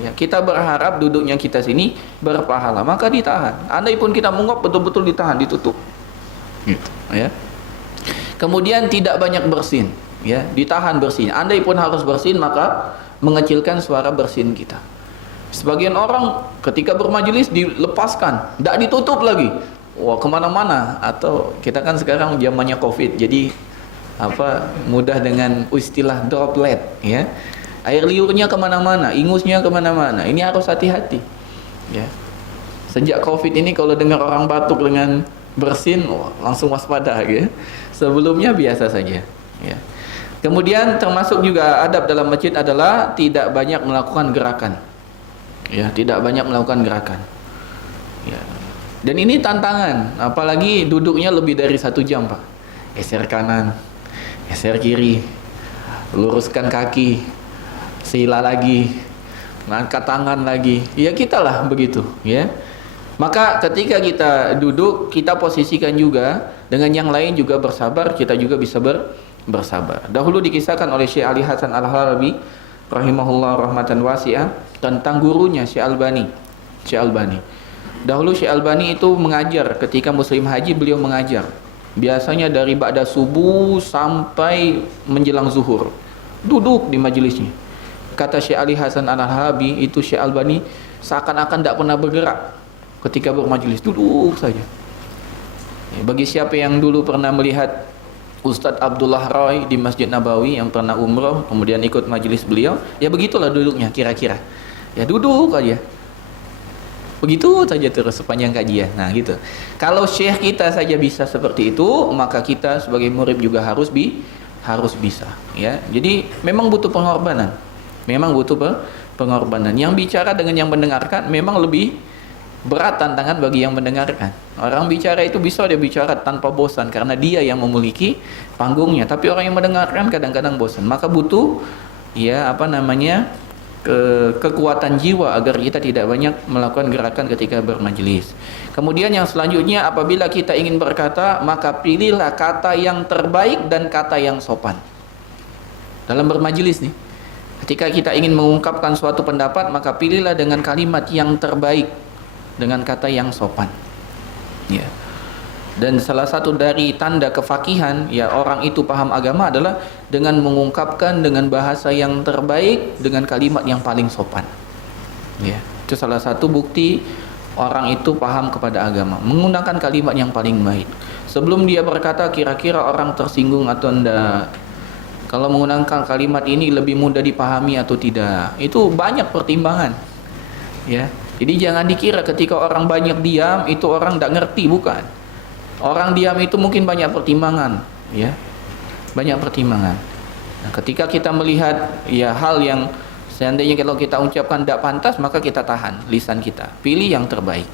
ya. Kita berharap duduknya kita sini berpahala, maka ditahan. Andai pun kita menguap, betul-betul ditahan, ditutup, gitu, ya. Kemudian tidak banyak bersin, ya, ditahan bersin. Andai pun harus bersin, maka mengecilkan suara bersin kita. Sebagian orang ketika bermajelis dilepaskan, tidak ditutup lagi. Wah, kemana-mana. Atau kita kan sekarang zamannya COVID, jadi mudah dengan istilah droplet, ya. Air liurnya kemana-mana, ingusnya kemana-mana. Ini harus hati-hati, ya. Sejak COVID ini kalau dengar orang batuk dengan bersin, langsung waspada, ya. Sebelumnya biasa saja, ya. Kemudian termasuk juga adab dalam masjid adalah tidak banyak melakukan gerakan, ya, tidak banyak melakukan gerakan, ya. Dan ini tantangan, apalagi duduknya lebih dari 1 jam, Pak. Geser kanan, geser kiri, luruskan kaki, sila lagi, ngangkat tangan lagi. Ya kita lah begitu, ya. Maka ketika kita duduk, kita posisikan juga dengan yang lain juga bersabar, kita juga bisa bersabar. Dahulu dikisahkan oleh Syekh Ali Hasan Al-Halabi rahimahullah rahmatan wasi'ah tentang gurunya Syekh Albani. Dahulu Syekh Albani itu mengajar, ketika musim haji beliau mengajar. Biasanya dari ba'da subuh sampai menjelang zuhur. Duduk di majelisnya. Kata Syekh Ali Hasan Al-Halabi, itu Syekh Albani seakan-akan tidak pernah bergerak ketika bermajelis, duduk saja. Ya, bagi siapa yang dulu pernah melihat Ustadz Abdullah Roy di Masjid Nabawi yang pernah umroh kemudian ikut majelis beliau, ya begitulah duduknya kira-kira. Ya duduk aja. Begitu saja terus sepanjang kajian. Nah, gitu. Kalau syekh kita saja bisa seperti itu, maka kita sebagai murid juga harus bisa, ya. Jadi memang butuh pengorbanan. Yang bicara dengan yang mendengarkan memang lebih berat tantangan bagi yang mendengarkan. Orang bicara itu bisa dia bicara tanpa bosan karena dia yang memiliki panggungnya, tapi orang yang mendengarkan kadang-kadang bosan. Maka butuh kekuatan jiwa agar kita tidak banyak melakukan gerakan ketika bermajelis. Kemudian yang selanjutnya, apabila kita ingin berkata, maka pilihlah kata yang terbaik dan kata yang sopan. Dalam bermajelis nih, ketika kita ingin mengungkapkan suatu pendapat, maka pilihlah dengan kalimat yang terbaik, dengan kata yang sopan, ya. Dan salah satu dari tanda kefakihan, ya, orang itu paham agama adalah dengan mengungkapkan dengan bahasa yang terbaik, dengan kalimat yang paling sopan, ya. Itu salah satu bukti orang itu paham kepada agama, menggunakan kalimat yang paling baik. Sebelum dia berkata kira-kira orang tersinggung atau enggak, kalau menggunakan kalimat ini lebih mudah dipahami atau tidak, itu banyak pertimbangan, ya. Jadi jangan dikira ketika orang banyak diam itu orang tidak ngerti, bukan. Orang diam itu mungkin banyak pertimbangan, ya, banyak pertimbangan. Nah, ketika kita melihat ya hal yang seandainya kalau kita ucapkan tidak pantas, maka kita tahan lisan kita. Pilih yang terbaik.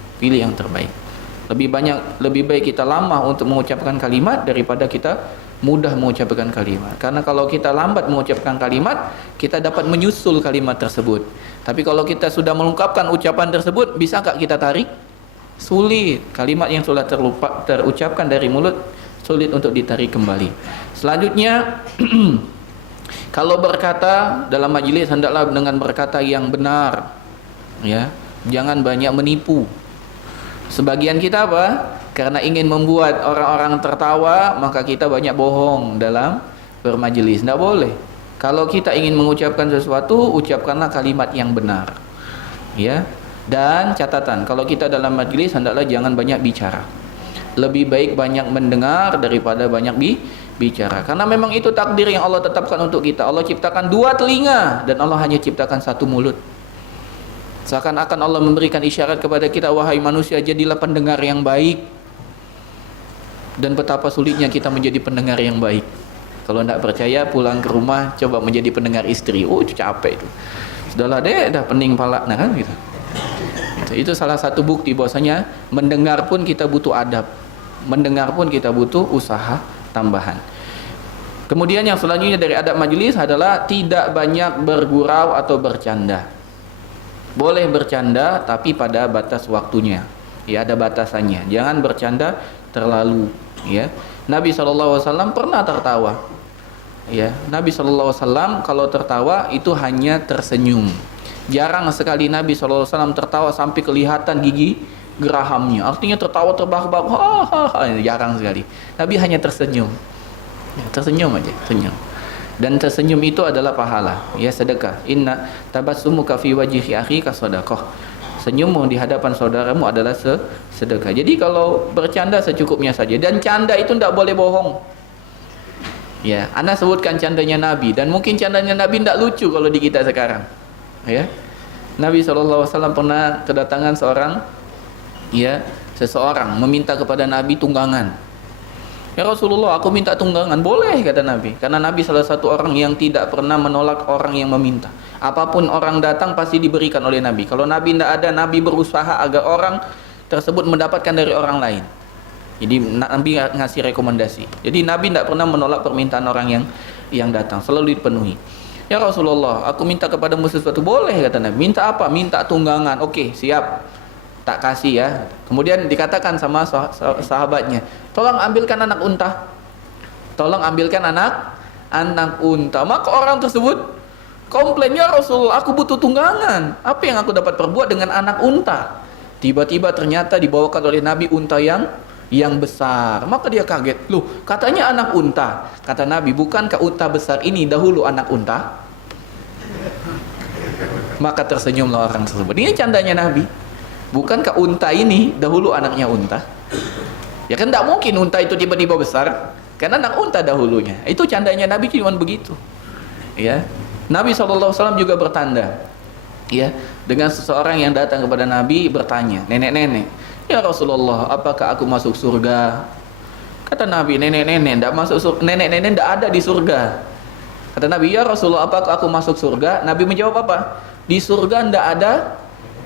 Lebih baik kita lama untuk mengucapkan kalimat daripada kita mudah mengucapkan kalimat. Karena kalau kita lambat mengucapkan kalimat, kita dapat menyusul kalimat tersebut. Tapi kalau kita sudah mengungkapkan ucapan tersebut, bisakah kita tarik? Sulit. Kalimat yang sudah terucapkan dari mulut sulit untuk ditarik kembali. Selanjutnya kalau berkata dalam majelis, hendaklah dengan berkata yang benar, ya. Jangan banyak menipu. Sebagian kita karena ingin membuat orang-orang tertawa, maka kita banyak bohong dalam bermajelis. Tidak boleh. Kalau kita ingin mengucapkan sesuatu, ucapkanlah kalimat yang benar, ya. Dan catatan, kalau kita dalam majelis hendaklah jangan banyak bicara. Lebih baik banyak mendengar daripada banyak bicara. Karena memang itu takdir yang Allah tetapkan untuk kita. Allah ciptakan 2 telinga dan Allah hanya ciptakan 1 mulut. Seakan-akan Allah memberikan isyarat kepada kita, wahai manusia, jadilah pendengar yang baik. Dan betapa sulitnya kita menjadi pendengar yang baik. Kalau tidak percaya, pulang ke rumah coba menjadi pendengar istri. Oh, itu capek itu. Sudahlah deh, dah pening pala, nah kan gitu. Itu salah satu bukti bahwasanya mendengar pun kita butuh adab, mendengar pun kita butuh usaha tambahan. Kemudian yang selanjutnya dari adab majelis adalah tidak banyak bergurau atau bercanda. Boleh bercanda tapi pada batas waktunya, ya, ada batasannya. Jangan bercanda terlalu, ya. Nabi SAW pernah tertawa, ya. Nabi SAW kalau tertawa itu hanya tersenyum. Jarang sekali Nabi SAW tertawa sampai kelihatan gigi gerahamnya. Artinya tertawa terbahak-bahak, jarang sekali. Nabi hanya tersenyum, ya, tersenyum aja, senyum. Dan tersenyum itu adalah pahala, ya, sedekah. Inna tabassumuka fi wajhi akhika sadaqah. Senyummu di hadapan saudaramu adalah sedekah. Jadi kalau bercanda secukupnya saja, dan canda itu tidak boleh bohong. Ya, Anda sebutkan candanya Nabi, dan mungkin candanya Nabi tidak lucu kalau di kita sekarang. Ya, Nabi SAW pernah kedatangan seseorang meminta kepada Nabi tunggangan. Ya Rasulullah, aku minta tunggangan. Boleh, kata Nabi, karena Nabi salah satu orang yang tidak pernah menolak orang yang meminta. Apapun orang datang pasti diberikan oleh Nabi. Kalau Nabi tidak ada, Nabi berusaha agar orang tersebut mendapatkan dari orang lain. Jadi Nabi ngasih rekomendasi. Jadi Nabi tidak pernah menolak permintaan orang yang datang, selalu dipenuhi. Ya Rasulullah, aku minta kepadamu sesuatu. Boleh, kata Nabi. Minta apa? Minta tunggangan. Oke, siap, tak kasih ya. Kemudian dikatakan sama sahabatnya, tolong ambilkan anak unta. Tolong ambilkan anak unta. Maka orang tersebut komplain, ya Rasulullah, aku butuh tunggangan. Apa yang aku dapat perbuat dengan anak unta? Tiba-tiba ternyata dibawakan oleh Nabi unta yang besar. Maka dia kaget. Loh, katanya anak unta. Kata Nabi, bukankah unta besar ini dahulu anak unta? Maka tersenyumlah orang tersebut. Ini candanya Nabi. Bukankah unta ini dahulu anaknya unta? Ya kan tidak mungkin unta itu tiba-tiba besar, karena anak unta dahulunya. Itu candanya Nabi cuma begitu. Ya, Nabi SAW juga bertanda, ya, dengan seseorang yang datang kepada Nabi bertanya, nenek-nenek, ya Rasulullah, apakah aku masuk surga? Kata Nabi, nenek-nenek tidak masuk surga. Nenek-nenek tidak ada di surga. Kata Nabi, ya Rasulullah, apakah aku masuk surga? Nabi menjawab apa? Di surga tidak ada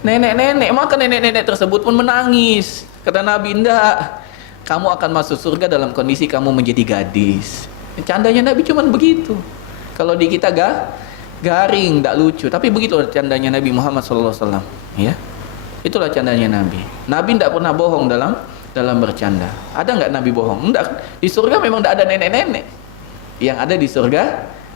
nenek-nenek. Maka nenek-nenek tersebut pun menangis. Kata Nabi, enggak, kamu akan masuk surga dalam kondisi kamu menjadi gadis. Candanya Nabi cuma begitu. Kalau di kita garing, tidak lucu. Tapi begitu candanya Nabi Muhammad SAW. Ya, itulah candanya Nabi. Nabi tidak pernah bohong dalam bercanda. Ada nggak Nabi bohong? Enggak. Di surga memang tidak ada nenek-nenek. Yang ada di surga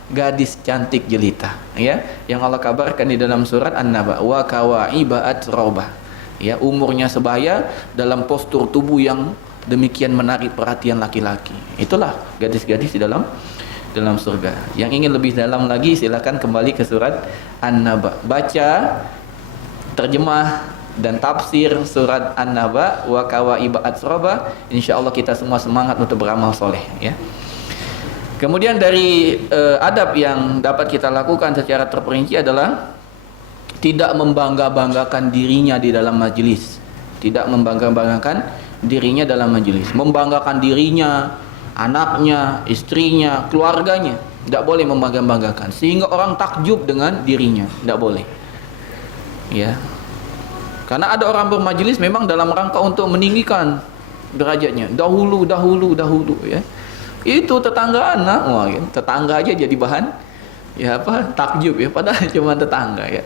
gadis cantik jelita, ya, yang Allah kabarkan di dalam surat An-Naba, wa kawaiba atroba, ya, umurnya sebaya, dalam postur tubuh yang demikian menarik perhatian laki-laki. Itulah gadis-gadis di dalam surga. Yang ingin lebih dalam lagi, silakan kembali ke surat An-Naba, baca terjemah dan tafsir surat An-Naba, wa kawaiba atroba. Insyaallah kita semua semangat untuk beramal soleh, ya. Kemudian dari adab yang dapat kita lakukan secara terperinci adalah tidak membangga-banggakan dirinya di dalam majelis. Tidak membangga-banggakan dirinya dalam majelis. Membanggakan dirinya, anaknya, istrinya, keluarganya. Tidak boleh membangga-banggakan sehingga orang takjub dengan dirinya. Tidak boleh. Ya. Karena ada orang bermajelis memang dalam rangka untuk meninggikan derajatnya. Dahulu ya. Itu tetangga anak, wah, ya, tetangga aja jadi bahan takjub ya, padahal cuma tetangga ya.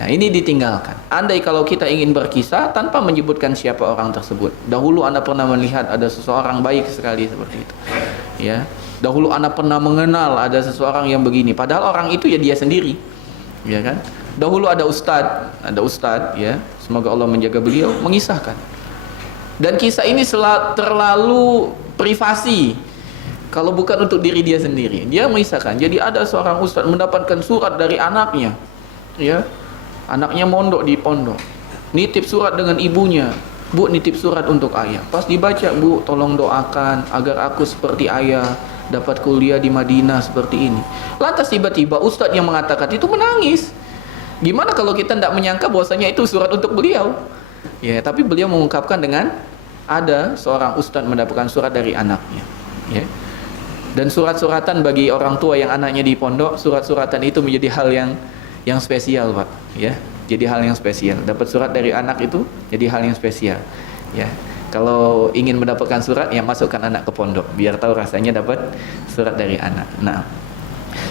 Nah, ini ditinggalkan. Andai kalau kita ingin berkisah tanpa menyebutkan siapa orang tersebut. Dahulu Anda pernah melihat ada seseorang baik sekali seperti itu. Ya. Dahulu Anda pernah mengenal ada seseorang yang begini, padahal orang itu ya dia sendiri. Ya kan? Dahulu ada ustadz ya. Semoga Allah menjaga beliau, mengisahkan. Dan kisah ini terlalu privasi. Kalau bukan untuk diri dia sendiri, dia mengisahkan. Jadi ada seorang ustaz mendapatkan surat dari anaknya, ya, anaknya mondok di pondok, nitip surat dengan ibunya, bu, nitip surat untuk ayah. Pas dibaca, bu, tolong doakan agar aku seperti ayah, dapat kuliah di Madinah seperti ini. Lantas tiba-tiba ustaz yang mengatakan itu menangis. Gimana kalau kita tidak menyangka bahwasanya itu surat untuk beliau? Ya, tapi beliau mengungkapkan dengan ada seorang ustaz mendapatkan surat dari anaknya, ya. Dan surat-suratan bagi orang tua yang anaknya di pondok, surat-suratan itu menjadi hal yang spesial, Pak, ya. Jadi hal yang spesial. Dapat surat dari anak itu jadi hal yang spesial, ya. Kalau ingin mendapatkan surat, ya masukkan anak ke pondok biar tahu rasanya dapat surat dari anak. Nah,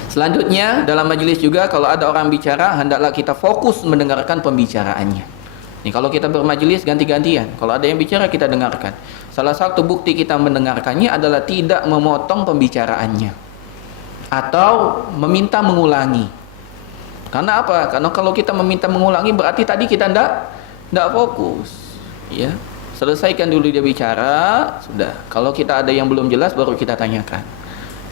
selanjutnya dalam majelis juga kalau ada orang bicara, hendaklah kita fokus mendengarkan pembicaraannya. Nih, kalau kita bermajelis ganti-gantian, kalau ada yang bicara kita dengarkan. Salah satu bukti kita mendengarkannya adalah tidak memotong pembicaraannya atau meminta mengulangi. Karena apa? Karena kalau kita meminta mengulangi berarti tadi kita tidak fokus, ya. Selesaikan dulu dia bicara, sudah. Kalau kita ada yang belum jelas baru kita tanyakan,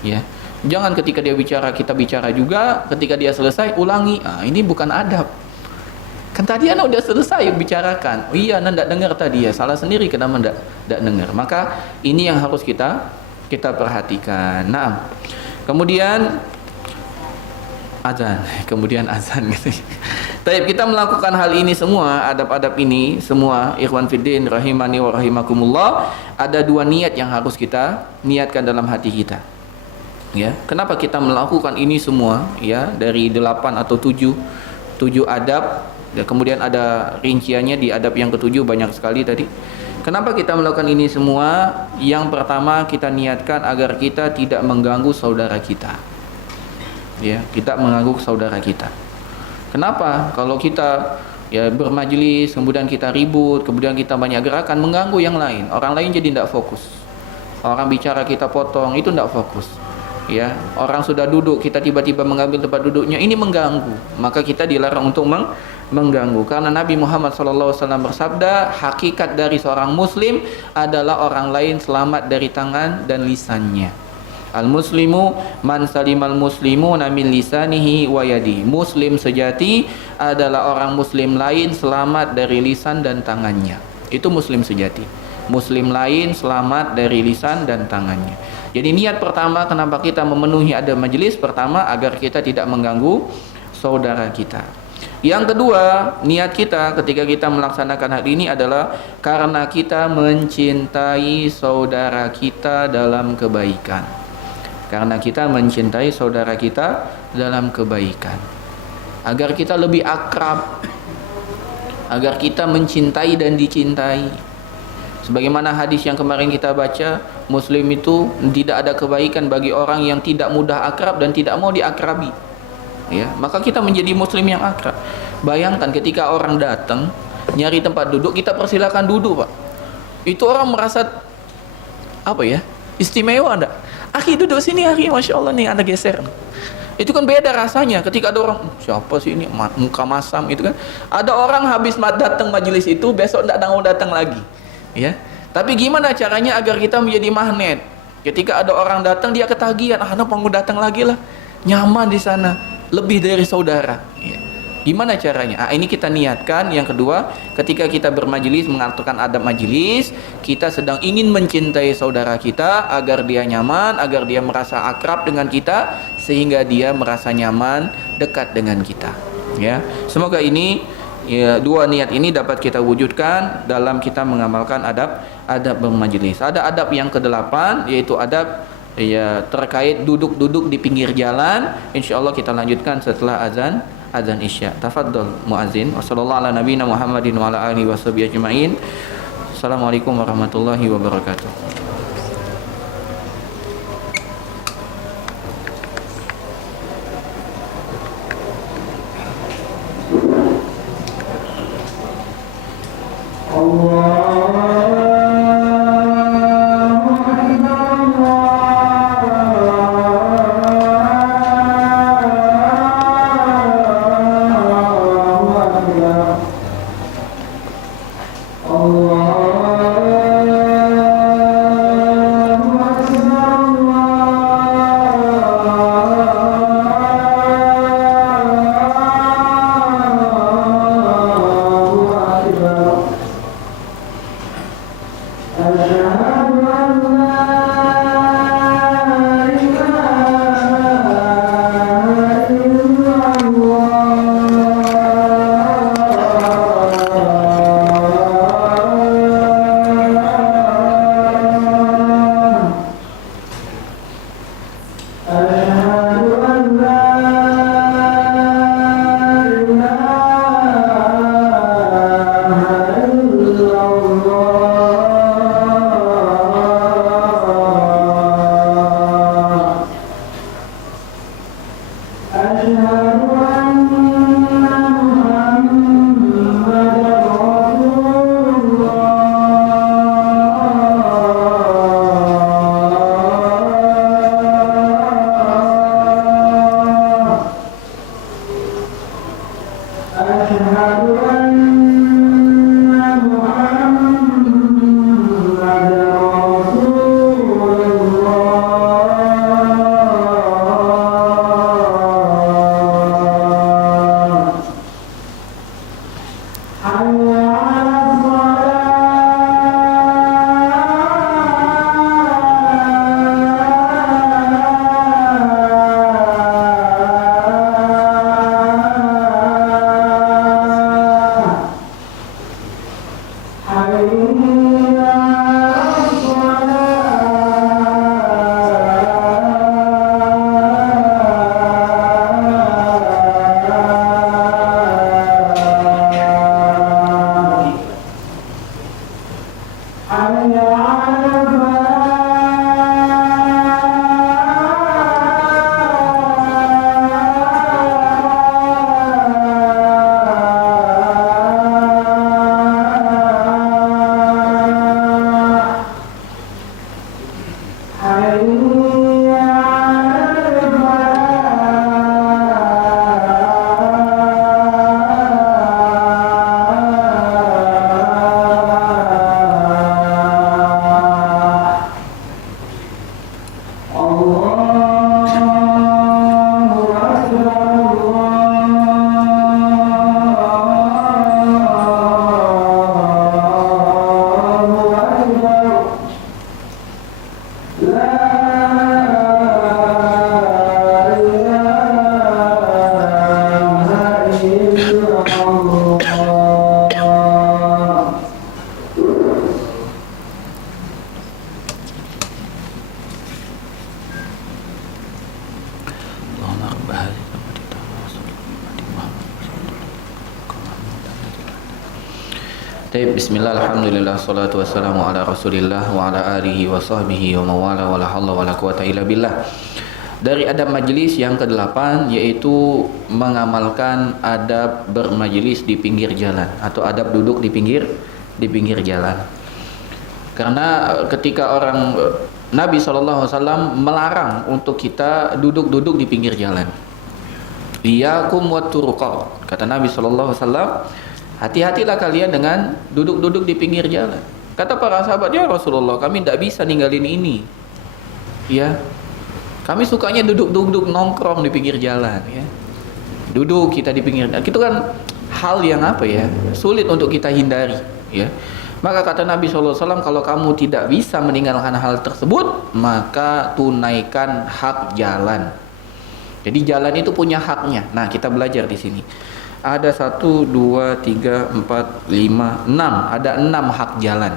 ya. Jangan ketika dia bicara kita bicara juga, ketika dia selesai ulangi. Ini bukan adab. Kan tadi anak udah selesai bicarakan. Oh iya, anak tidak dengar tadi ya. Salah sendiri kenapa tidak dengar. Maka ini yang harus kita perhatikan. Nah, kemudian azan gitu. Baik, kita melakukan hal ini semua, adab-adab ini semua, ikhwan fiddin rahimani wa rahimakumullah, ada dua niat yang harus kita niatkan dalam hati kita. Ya, kenapa kita melakukan ini semua? Ya, dari 8 atau 7 adab. Ya, kemudian ada rinciannya di adab yang ketujuh banyak sekali tadi. Kenapa kita melakukan ini semua? Yang pertama kita niatkan agar kita tidak mengganggu saudara kita. Ya, kita mengganggu saudara kita. Kenapa? Kalau kita ya bermajelis, kemudian kita ribut, kemudian kita banyak gerakan, mengganggu yang lain. Orang lain jadi tidak fokus. Orang bicara kita potong, itu tidak fokus. Ya, orang sudah duduk, kita tiba-tiba mengambil tempat duduknya, ini mengganggu. Maka kita dilarang untuk mengganggu. Karena Nabi Muhammad SAW bersabda, hakikat dari seorang muslim adalah orang lain selamat dari tangan dan lisannya. Al-muslimu man salimal muslimuna min lisanihi wa yadi. Muslim sejati adalah orang muslim lain selamat dari lisan dan tangannya. Itu muslim sejati. Muslim lain selamat dari lisan dan tangannya. Jadi niat pertama kenapa kita memenuhi adab majelis, pertama agar kita tidak mengganggu saudara kita. Yang kedua, niat kita ketika kita melaksanakan hal ini adalah karena kita mencintai saudara kita dalam kebaikan. Karena kita mencintai saudara kita dalam kebaikan. Agar kita lebih akrab. Agar kita mencintai dan dicintai. Sebagaimana hadis yang kemarin kita baca, Muslim itu tidak ada kebaikan bagi orang yang tidak mudah akrab dan tidak mau diakrabi. Ya, maka kita menjadi Muslim yang akrab. Bayangkan ketika orang datang nyari tempat duduk, kita persilakan duduk, Pak. Itu orang merasa istimewa enggak? Akhi duduk sini, akhi, masya Allah nih, anda geser. Itu kan beda rasanya ketika ada orang, siapa sih ini, muka masam itu kan. Ada orang habis datang majelis itu, besok tidak mau datang lagi. Ya, tapi gimana caranya agar kita menjadi magnet? Ketika ada orang datang, dia ketagihan, anak mau datang lagi lah, nyaman di sana, lebih dari saudara. Ya. Gimana caranya? Ini kita niatkan. Yang kedua, ketika kita bermajelis, mengaturkan adab majelis, kita sedang ingin mencintai saudara kita agar dia nyaman, agar dia merasa akrab dengan kita, sehingga dia merasa nyaman dekat dengan kita. Ya, semoga ini dua niat ini dapat kita wujudkan dalam kita mengamalkan adab bermajelis. Ada adab yang ke-8, yaitu adab terkait duduk-duduk di pinggir jalan. Insyaallah kita lanjutkan setelah azan Isya. Tafadhol muazin. Wassallallahu ala nabiyina Muhammadin wa ala alihi washabihi ajmain. Assalamualaikum warahmatullahi wabarakatuh. Bismillah, alhamdulillah, salatu wassalamu ala rasulillah wa ala alihi wa sahbihi wa mawala wa la hawla wa la quwata illa billah. Dari adab majlis yang ke-8 yaitu mengamalkan adab bermajlis di pinggir jalan atau adab duduk di pinggir jalan. Karena ketika orang Nabi SAW melarang untuk kita duduk-duduk di pinggir jalan. Iyyakum wat turuqat. Kata Nabi SAW, hati-hatilah kalian dengan duduk-duduk di pinggir jalan. Kata para sahabat, ya Rasulullah, kami tidak bisa ninggalin ini. Ya, kami sukanya duduk-duduk nongkrong di pinggir jalan. Ya, duduk kita di pinggir jalan. Itu kan hal yang sulit untuk kita hindari. Ya, maka kata Nabi SAW, kalau kamu tidak bisa meninggalkan hal tersebut, maka tunaikan hak jalan. Jadi jalan itu punya haknya. Nah, kita belajar di sini. Ada 1, 2, 3, 4, 5, 6. Ada 6 hak jalan.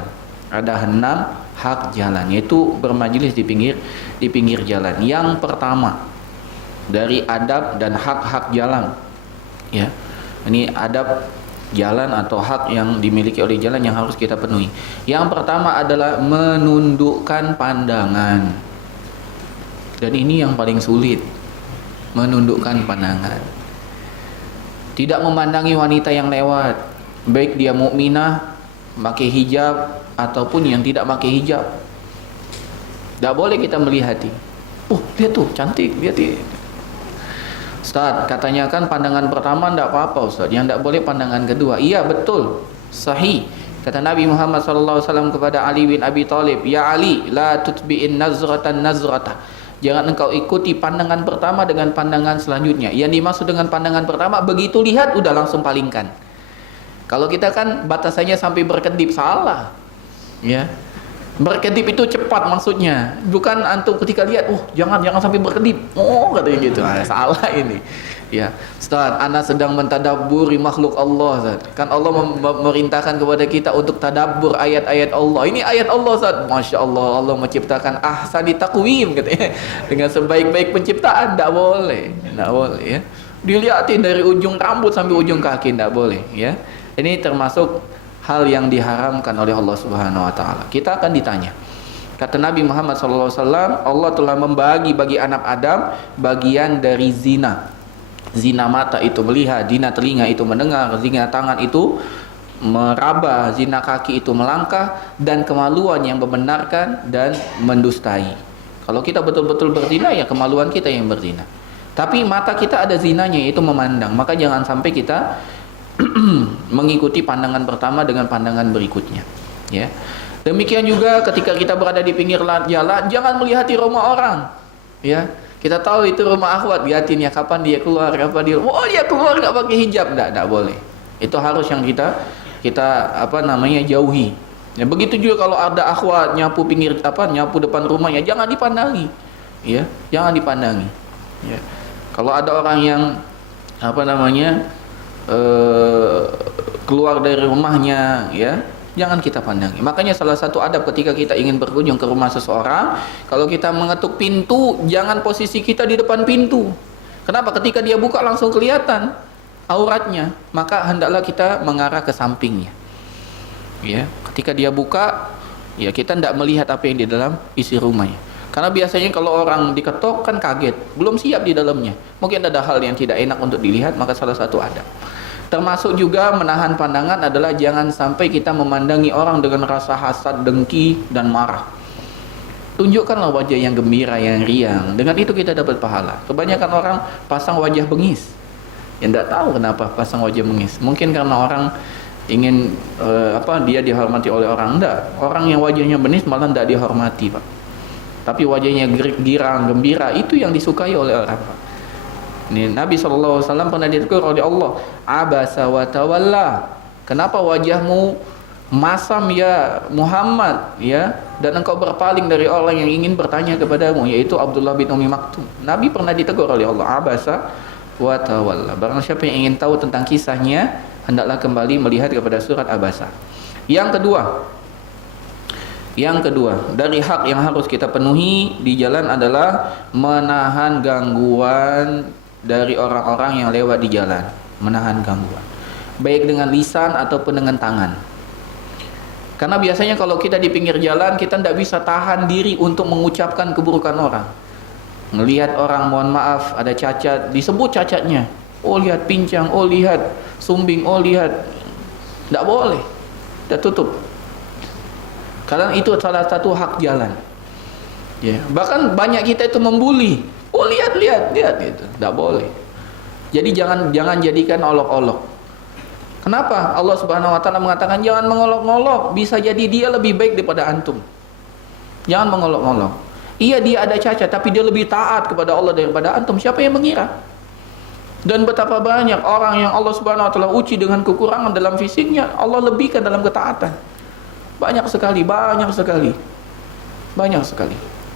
Ada 6 hak jalan, yaitu bermajlis di pinggir jalan. Yang pertama dari adab dan hak-hak jalan. Ya. Ini adab jalan atau hak yang dimiliki oleh jalan yang harus kita penuhi. Yang pertama adalah menundukkan pandangan. Dan ini yang paling sulit. Menundukkan pandangan. Tidak memandangi wanita yang lewat, baik dia mukminah, pakai hijab ataupun yang tidak pakai hijab. Tidak boleh kita melihati. Oh, lihat tuh, cantik, lihat dia. Ustaz, katanya kan pandangan pertama tidak apa-apa Ustaz, yang tidak boleh pandangan kedua. Iya, betul, sahih. Kata Nabi Muhammad SAW kepada Ali bin Abi Thalib, ya Ali, la tutbi'in nazratan nazratah. Jangan engkau ikuti pandangan pertama dengan pandangan selanjutnya. Yang dimaksud dengan pandangan pertama, begitu lihat udah langsung palingkan. Kalau kita kan batasannya sampai berkedip, salah. Ya. Berkedip itu cepat maksudnya. Bukan antum ketika lihat, jangan sampai berkedip. Oh, katanya gitu. Salah ini. Ya, Ustaz, ana sedang mentadabburi makhluk Allah, Ustaz. Kan Allah memerintahkan kepada kita untuk tadabbur ayat-ayat Allah. Ini ayat Allah, Ustaz. Masya Allah, Allah menciptakan ahsani taqwim katanya. Dengan sebaik-baik penciptaan, tidak boleh. Tidak boleh ya. Dilihatin dari ujung rambut sampai ujung kaki, tidak boleh ya. Ini termasuk hal yang diharamkan oleh Allah Subhanahu wa taala. Kita akan ditanya. Kata Nabi Muhammad SAW, Allah telah membagi bagi anak Adam bagian dari zina. Zina mata itu melihat, zina telinga itu mendengar, zina tangan itu meraba, zina kaki itu melangkah, dan kemaluan yang membenarkan dan mendustai. Kalau kita betul-betul berzina, ya kemaluan kita yang berzina. Tapi mata kita ada zinanya, yaitu memandang. Maka jangan sampai kita mengikuti pandangan pertama dengan pandangan berikutnya. Ya. Demikian juga ketika kita berada di pinggir jalan, jangan melihat di rumah orang. Ya. Kita tahu itu rumah akhwat, lihatin ya kapan dia keluar, kapan dia, dia keluar nggak pakai hijab, nggak boleh. Itu harus yang kita jauhi. Ya, begitu juga kalau ada akhwat nyapu nyapu depan rumahnya, jangan dipandangi. Ya, jangan dipandangi. Ya. Kalau ada orang yang keluar dari rumahnya, ya, jangan kita pandangi. Makanya salah satu adab ketika kita ingin berkunjung ke rumah seseorang, kalau kita mengetuk pintu, jangan posisi kita di depan pintu. Kenapa? Ketika dia buka langsung kelihatan auratnya, maka hendaklah kita mengarah ke sampingnya. Ya, ketika dia buka, ya kita tidak melihat apa yang di dalam isi rumahnya. Karena biasanya kalau orang diketok kan kaget, belum siap di dalamnya. Mungkin ada hal yang tidak enak untuk dilihat, maka salah satu adab. Termasuk juga menahan pandangan adalah jangan sampai kita memandangi orang dengan rasa hasad, dengki, dan marah. Tunjukkanlah wajah yang gembira, yang riang. Dengan itu kita dapat pahala. Kebanyakan orang pasang wajah bengis. Yang tidak tahu kenapa pasang wajah bengis. Mungkin karena orang ingin dia dihormati oleh orang. Tidak. Orang yang wajahnya bengis malah tidak dihormati, Pak. Tapi wajahnya girang, gembira, itu yang disukai oleh orang, Pak. Ini Nabi SAW pernah ditegur oleh Allah, abasa wa tawalla, kenapa wajahmu masam ya Muhammad, ya, dan engkau berpaling dari orang yang ingin bertanya kepadamu, yaitu Abdullah bin Umi Maktum. Nabi pernah ditegur oleh Allah, abasa wa tawalla. Barang siapa yang ingin tahu tentang kisahnya, hendaklah kembali melihat kepada surat Abasa. Yang kedua, dari hak yang harus kita penuhi di jalan adalah menahan gangguan dari orang-orang yang lewat di jalan, menahan gangguan, baik dengan lisan ataupun dengan tangan. Karena biasanya kalau kita di pinggir jalan, kita tidak bisa tahan diri untuk mengucapkan keburukan orang. Melihat orang, mohon maaf, ada cacat, disebut cacatnya. Oh lihat pincang, oh lihat sumbing, oh lihat. Tidak boleh, kita tutup. Karena itu salah satu hak jalan. Ya, bahkan banyak kita itu membuli. Oh lihat gitu. Tidak boleh. Jadi jangan jadikan olok-olok. Kenapa? Allah Subhanahu wa taala mengatakan jangan mengolok-olok, bisa jadi dia lebih baik daripada antum. Jangan mengolok-olok. Iya dia ada cacat, tapi dia lebih taat kepada Allah daripada antum. Siapa yang mengira? Dan betapa banyak orang yang Allah Subhanahu wa taala uji dengan kekurangan dalam fisiknya, Allah lebihkan dalam ketaatan. Banyak sekali.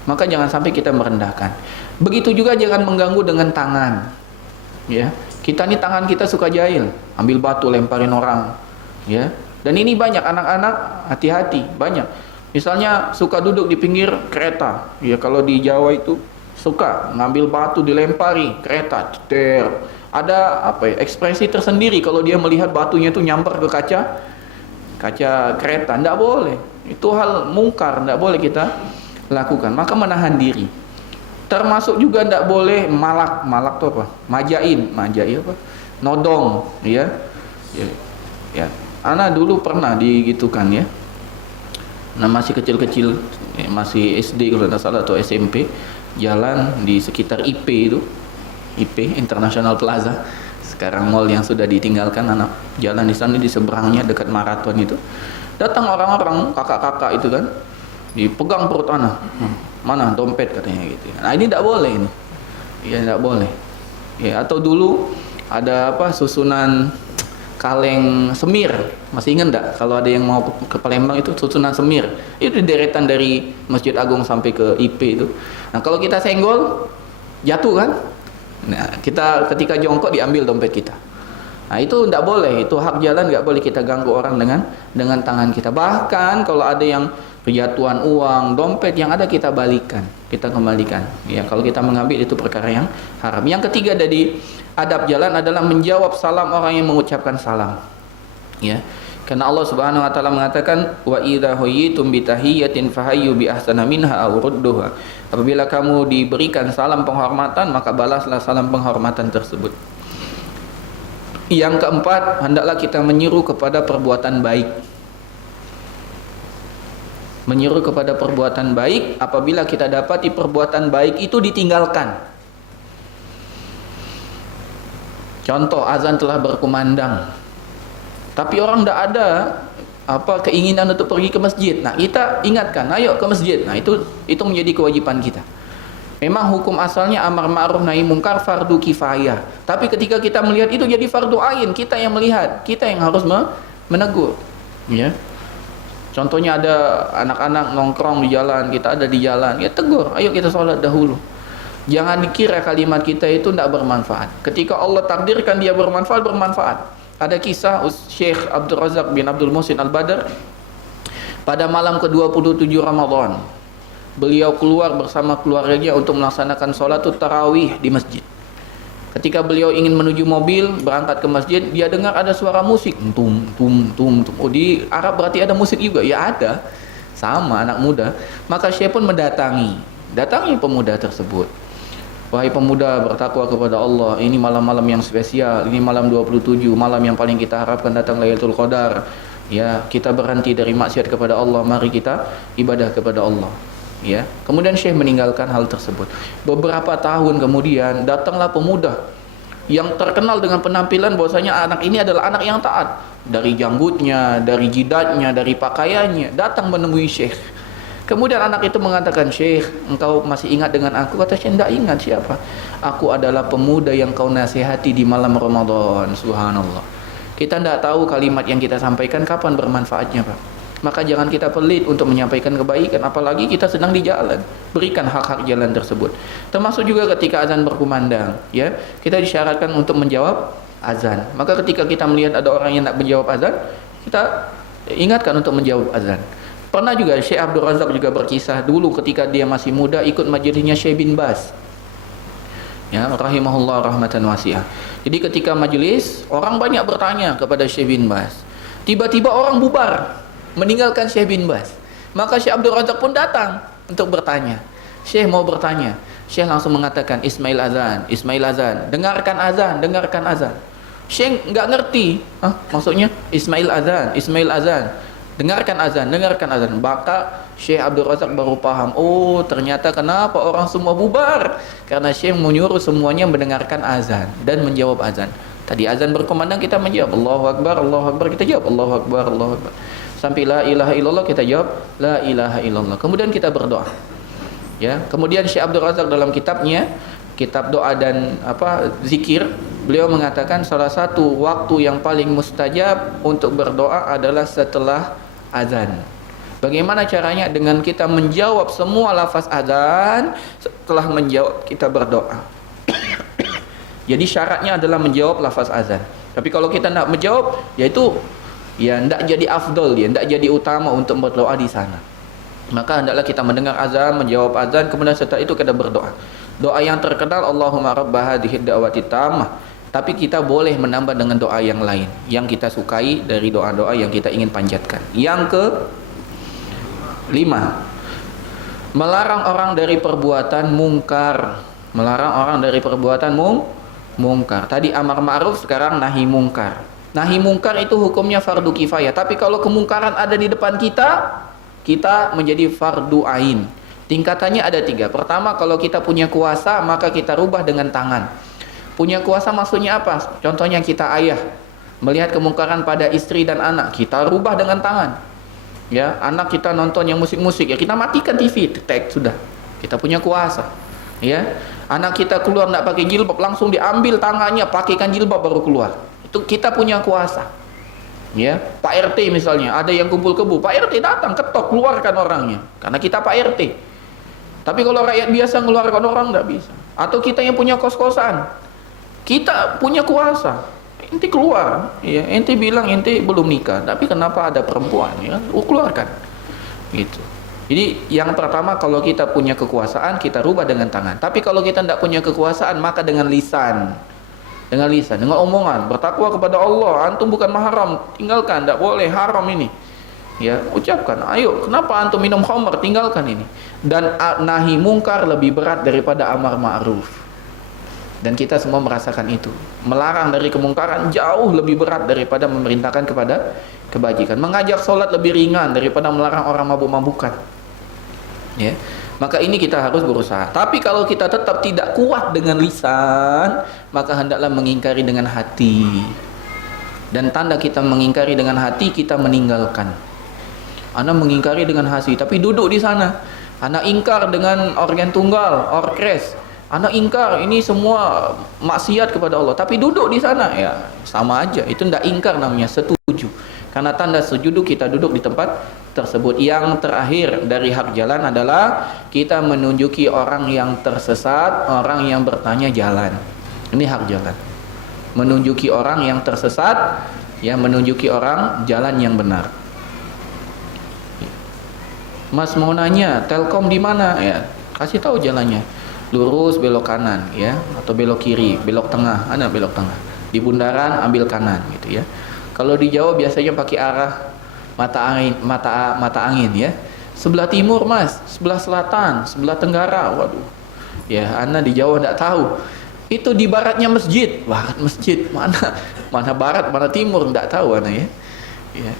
Maka jangan sampai kita merendahkan. Begitu juga jangan mengganggu dengan tangan. Ya, kita nih tangan kita suka jahil, ambil batu lemparin orang. Ya. Dan ini banyak anak-anak, hati-hati, banyak. Misalnya suka duduk di pinggir kereta. Ya, kalau di Jawa itu suka ngambil batu dilempari kereta. Ada ekspresi tersendiri kalau dia melihat batunya itu nyamper ke kaca kereta. Tidak boleh. Itu hal mungkar, tidak boleh kita lakukan. Maka menahan diri. Termasuk juga tidak boleh malak itu apa? Majain apa? Nodong, ya. Ana dulu pernah digitukan ya. Nah masih kecil-kecil, masih SD kalau tidak salah atau SMP, jalan di sekitar IP itu, IP International Plaza. Sekarang mall yang sudah ditinggalkan, anak jalan di sana di seberangnya dekat maraton itu. Datang orang-orang, kakak-kakak itu kan, dipegang perut anak. Mana dompet katanya gitu. Nah ini tidak boleh ini. Ya tidak boleh. Ya atau dulu ada susunan kaleng semir. Masih ingat enggak kalau ada yang mau ke Palembang itu susunan semir. Itu deretan dari Masjid Agung sampai ke IP itu. Nah, kalau kita senggol jatuh kan? Nah, kita ketika jongkok diambil dompet kita. Nah, itu tidak boleh. Itu hak jalan, enggak boleh kita ganggu orang dengan tangan kita. Bahkan kalau ada yang penjatuhan uang, dompet yang ada kita balikan, kita kembalikan. Ya, kalau kita mengambil itu perkara yang haram. Yang ketiga dari adab jalan adalah menjawab salam orang yang mengucapkan salam. Ya. Karena Allah Subhanahu wa taala mengatakan wa idza huyyitum bi tahiyyatin fahayyu bi ahsana minha aw rudduha. Apabila kamu diberikan salam penghormatan, maka balaslah salam penghormatan tersebut. Yang keempat, hendaklah kita menyeru kepada perbuatan baik. Menyuruh kepada perbuatan baik apabila kita dapati perbuatan baik itu ditinggalkan. Contoh, azan telah berkumandang, tapi orang tidak ada keinginan untuk pergi ke masjid. Nah, kita ingatkan, ayo ke masjid. Nah, itu menjadi kewajiban kita. Memang hukum asalnya amar ma'ruf nahi mungkar fardu kifayah. Tapi ketika kita melihat itu jadi fardu ain, kita yang melihat, kita yang harus menegur. Ya. Contohnya ada anak-anak nongkrong di jalan, kita ada di jalan, ya tegur, ayo kita sholat dahulu. Jangan dikira kalimat kita itu tidak bermanfaat. Ketika Allah takdirkan dia bermanfaat. Ada kisah Syekh Abdul Razak bin Abdul Muhsin Al-Badr pada malam ke-27 Ramadan. Beliau keluar bersama keluarganya untuk melaksanakan sholat tarawih di masjid. Ketika beliau ingin menuju mobil berangkat ke masjid, dia dengar ada suara musik, tum. Oh, di Arab berarti ada musik juga? Ya ada, sama anak muda. Maka Syekh pun datangi pemuda tersebut. Wahai pemuda, bertakwa kepada Allah, ini malam-malam yang spesial, ini malam 27, malam yang paling kita harapkan datang Lailatul Qadar. Ya, kita berhenti dari maksiat kepada Allah, mari kita ibadah kepada Allah. Ya, kemudian Syekh meninggalkan hal tersebut. Beberapa tahun kemudian datanglah pemuda yang terkenal dengan penampilan bahwasanya anak ini adalah anak yang taat. Dari janggutnya, dari jidatnya, dari pakaiannya, datang menemui Syekh. Kemudian anak itu mengatakan, "Syekh, engkau masih ingat dengan aku?" Kata Syekh, "Tidak ingat." "Siapa?" "Aku adalah pemuda yang kau nasihati di malam Ramadan." Subhanallah. Kita tidak tahu kalimat yang kita sampaikan kapan bermanfaatnya, Pak. Maka jangan kita pelit untuk menyampaikan kebaikan, apalagi kita sedang di jalan. Berikan hak-hak jalan tersebut. Termasuk juga ketika azan berkumandang, ya, kita disyaratkan untuk menjawab azan. Maka ketika kita melihat ada orang yang nak menjawab azan, kita ingatkan untuk menjawab azan. Pernah juga Syekh Abdul Razak juga berkisah dulu ketika dia masih muda ikut majelisnya Syekh bin Baz. Ya, rahimahullah rahmatan wasi'ah. Jadi ketika majelis, orang banyak bertanya kepada Syekh bin Baz. Tiba-tiba orang bubar, meninggalkan Syekh bin Baz. Maka Syekh Abdul Razak pun datang untuk bertanya. Syekh mau bertanya. Syekh langsung mengatakan, Ismail azan, Ismail azan. Dengarkan azan, dengarkan azan. Syekh nggak ngerti. Maksudnya Ismail azan, Ismail azan. Dengarkan azan, dengarkan azan. Maka Syekh Abdul Razak baru paham, oh ternyata kenapa orang semua bubar, karena Syekh menyuruh semuanya mendengarkan azan dan menjawab azan. Tadi azan berkumandang, kita menjawab Allahu Akbar, Allahu Akbar, kita jawab Allahu Akbar, Allahu Akbar. Sampai la ilaha illallah, kita jawab la ilaha illallah. Kemudian kita berdoa. Ya, kemudian Syekh Abdul Razak dalam kitabnya, kitab doa dan zikir, beliau mengatakan salah satu waktu yang paling mustajab untuk berdoa adalah setelah azan. Bagaimana caranya? Dengan kita menjawab semua lafaz azan. Setelah menjawab, kita berdoa. Jadi syaratnya adalah menjawab lafaz azan. Tapi kalau kita tidak menjawab, yaitu tidak jadi afdol, tidak jadi utama untuk berdoa di sana. Maka hendaklah kita mendengar azan, menjawab azan, kemudian setelah itu kita berdoa. Doa yang terkenal, Allahumma rabba hadhihi da'wati tammah. Tapi kita boleh menambah dengan doa yang lain yang kita sukai dari doa-doa yang kita ingin panjatkan. Yang ke-5, melarang orang dari perbuatan mungkar. Melarang orang dari perbuatan mungkar. Tadi amar ma'ruf, sekarang nahi mungkar. Nahi mungkar itu hukumnya fardu kifayah. Tapi kalau kemungkaran ada di depan kita, kita menjadi fardu ain. Tingkatannya ada 3. Pertama, kalau kita punya kuasa, maka kita rubah dengan tangan. Punya kuasa maksudnya apa? Contohnya kita ayah melihat kemungkaran pada istri dan anak, kita rubah dengan tangan. Ya, anak kita nonton yang musik-musik, ya kita matikan TV, tek sudah. Kita punya kuasa. Ya, anak kita keluar tidak pakai jilbab, langsung diambil tangannya, pakaikan jilbab baru keluar. Itu kita punya kuasa. Ya, Pak RT misalnya, ada yang kumpul kebu, Pak RT datang, ketok, keluarkan orangnya. Karena kita Pak RT. Tapi kalau rakyat biasa ngeluarkan orang tidak bisa. Atau kita yang punya kos-kosan, kita punya kuasa, ente keluar, ya, ente bilang ente belum nikah, tapi kenapa ada perempuan, ya, keluarkan, gitu. Jadi yang pertama, kalau kita punya kekuasaan, kita rubah dengan tangan. Tapi kalau kita tidak punya kekuasaan, maka dengan lisan, dengan omongan, bertakwa kepada Allah. Antum bukan mahram, tinggalkan, tidak boleh, haram ini. Ya, ucapkan, ayo, kenapa antum minum khamr, tinggalkan ini. Dan nahi mungkar lebih berat daripada amar ma'ruf. Dan kita semua merasakan itu. Melarang dari kemungkaran jauh lebih berat daripada memerintahkan kepada kebajikan. Mengajak sholat lebih ringan daripada melarang orang mabuk-mabukan. Ya, maka ini kita harus berusaha. Tapi kalau kita tetap tidak kuat dengan lisan, maka hendaklah mengingkari dengan hati. Dan tanda kita mengingkari dengan hati, kita meninggalkan. Anak mengingkari dengan hati, tapi duduk di sana. Anak ingkar dengan organ tunggal, orkes. Anak ingkar, ini semua maksiat kepada Allah, tapi duduk di sana, ya sama aja. Itu tidak ingkar namanya, setuju. Karena tanda setuju kita duduk di tempat tersebut. Yang terakhir dari hak jalan adalah kita menunjuki orang yang tersesat, orang yang bertanya jalan. Ini hak jalan. Menunjuki orang yang tersesat, ya, menunjuki orang jalan yang benar. Mas mau nanya, Telkom di mana? Ya, kasih tahu jalannya. Lurus belok kanan, ya, atau belok kiri, belok tengah, ada belok tengah. Di bundaran ambil kanan, gitu ya. Kalau di Jawa biasanya pakai arah mata angin, ya. Sebelah timur, Mas, sebelah selatan, sebelah tenggara. Waduh. Ya, Anda di Jawa enggak tahu. Itu di baratnya masjid. Barat masjid, mana barat, mana timur enggak tahu Anda, ya. Ya.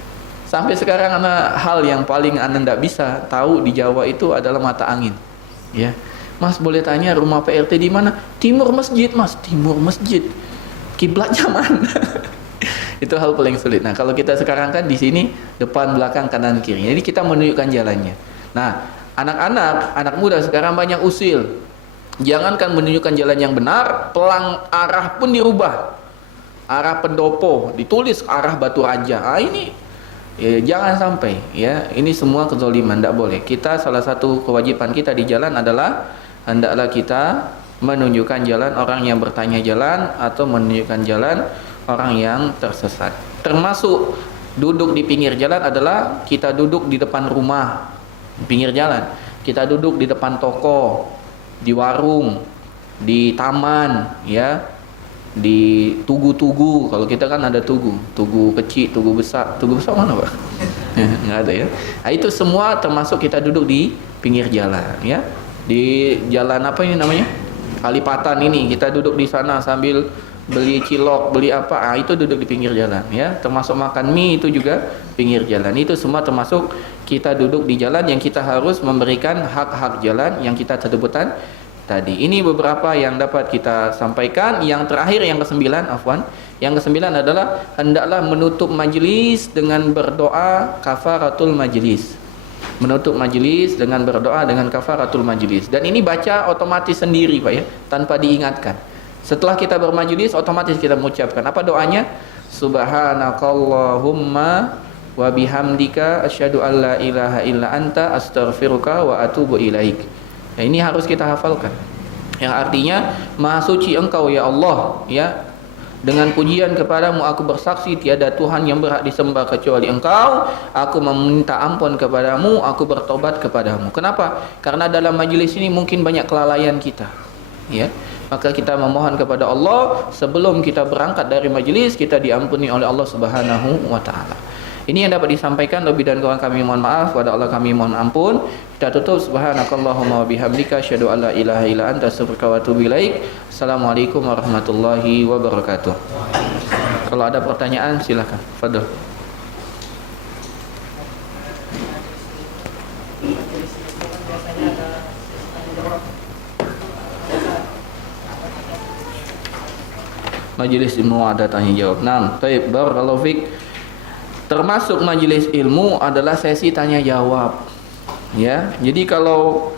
Sampai sekarang hal yang paling Anda enggak bisa tahu di Jawa itu adalah mata angin. Ya. Mas boleh tanya rumah PRT di mana? Timur masjid, Mas. Timur masjid. Kiblatnya mana? Itu hal paling sulit. Nah, kalau kita sekarang kan di sini depan, belakang, kanan, kiri. Jadi kita menunjukkan jalannya. Nah, anak muda sekarang banyak usil. Jangankan menunjukkan jalan yang benar, pelang arah pun dirubah. Arah pendopo ditulis arah Batu Raja. Ini ya, jangan sampai, ya. Ini semua kezaliman, tidak boleh. Kita salah satu kewajiban kita di jalan adalah hendaklah kita menunjukkan jalan orang yang bertanya jalan atau menunjukkan jalan orang yang tersesat. Termasuk duduk di pinggir jalan adalah kita duduk di depan rumah, di pinggir jalan. Kita duduk di depan toko, di warung, di taman, ya, di tugu-tugu. Kalau kita kan ada tugu kecil, tugu besar mana Pak? Nggak ada ya. Nah, itu semua termasuk kita duduk di pinggir jalan, ya. Di jalan apa ini namanya? Kalipatan ini, kita duduk di sana sambil beli cilok, beli apa, itu duduk di pinggir jalan, ya. Termasuk makan mie itu juga pinggir jalan. Itu semua termasuk kita duduk di jalan yang kita harus memberikan hak-hak jalan yang kita sebutkan tadi. Ini beberapa yang dapat kita sampaikan. Yang terakhir, yang kesembilan, yang kesembilan adalah hendaklah menutup majlis dengan berdoa kafaratul majlis. Menutup majlis dengan berdoa dengan kafaratul majlis. Dan ini baca otomatis sendiri Pak, ya, tanpa diingatkan. Setelah kita bermajlis, otomatis kita mengucapkan apa doanya? Subhanakallahumma wa bihamdika asyhadu an la ilaha illa anta astaghfiruka wa atubu ilaik. Nah, ini harus kita hafalkan. Yang artinya, Maha suci Engkau ya Allah, ya. Dengan pujian kepadamu aku bersaksi tiada Tuhan yang berhak disembah kecuali Engkau. Aku meminta ampun kepadamu, aku bertobat kepadamu. Kenapa? Karena dalam majlis ini mungkin banyak kelalaian kita, ya. Maka kita memohon kepada Allah sebelum kita berangkat dari majlis, kita diampuni oleh Allah Subhanahu wa taala. Ini yang dapat disampaikan, lebih dan kurang kami mohon maaf, kepada Allah kami mohon ampun. Kita tutup subhanakallahumma wa bihamdika asyhadu an la ilaha illa anta astaghfiruka wa atubu ilaik. Assalamualaikum warahmatullahi wabarakatuh. Kalau ada pertanyaan silakan. Fadhil. Majelis ilmu ada tanya jawab. Nah, baik, barakallahu fik. Termasuk majelis ilmu adalah sesi tanya jawab. Ya, jadi kalau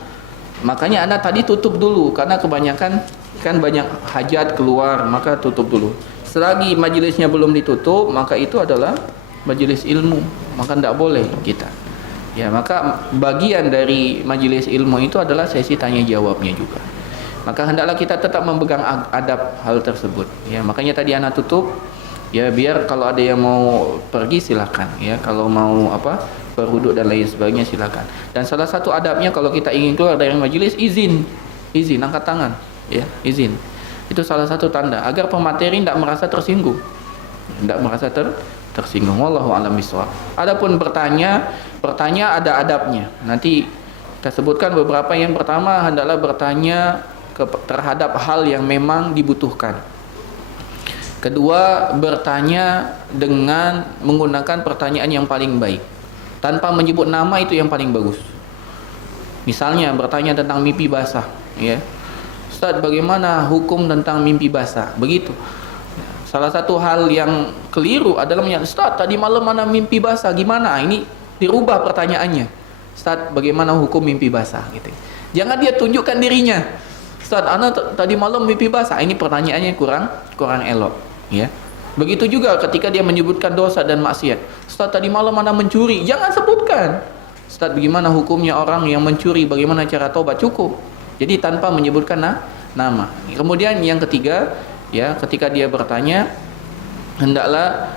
makanya Anda tadi tutup dulu karena kebanyakan kan banyak hajat keluar, maka tutup dulu. Selagi majelisnya belum ditutup, maka itu adalah majelis ilmu, maka tidak boleh kita. Ya, maka bagian dari majelis ilmu itu adalah sesi tanya jawabnya juga. Maka hendaklah kita tetap memegang adab hal tersebut. Ya, makanya tadi anak tutup. Ya, biar kalau ada yang mau pergi silakan. Ya, kalau mau berwuduk dan lain sebagainya silakan. Dan salah satu adabnya kalau kita ingin keluar dari majelis, izin, angkat tangan. Ya, izin. Itu salah satu tanda agar pemateri tidak merasa tersinggung. Tersinggung. Wallahu a'lam bishawab. Adapun bertanya ada adabnya. Nanti kita sebutkan beberapa. Yang pertama, hendaklah bertanya terhadap hal yang memang dibutuhkan. Kedua, bertanya dengan menggunakan pertanyaan yang paling baik, tanpa menyebut nama, itu yang paling bagus. Misalnya bertanya tentang mimpi basah, ya. Ustaz, bagaimana hukum tentang mimpi basah? Begitu. Salah satu hal yang keliru adalah menyatakan, Ustaz, tadi malam mana mimpi basah, gimana? Ini dirubah pertanyaannya. Ustaz, bagaimana hukum mimpi basah? Gitu. Jangan dia tunjukkan dirinya. Ustaz, ana tadi malam mimpi basah. Ini pertanyaannya kurang elok, ya. Begitu juga ketika dia menyebutkan dosa dan maksiat. Ustaz, tadi malam ana mencuri. Jangan sebutkan. Ustaz, bagaimana hukumnya orang yang mencuri? Bagaimana cara taubat? Cukup. Jadi tanpa menyebutkan nama. Kemudian yang ketiga, ya, ketika dia bertanya, hendaklah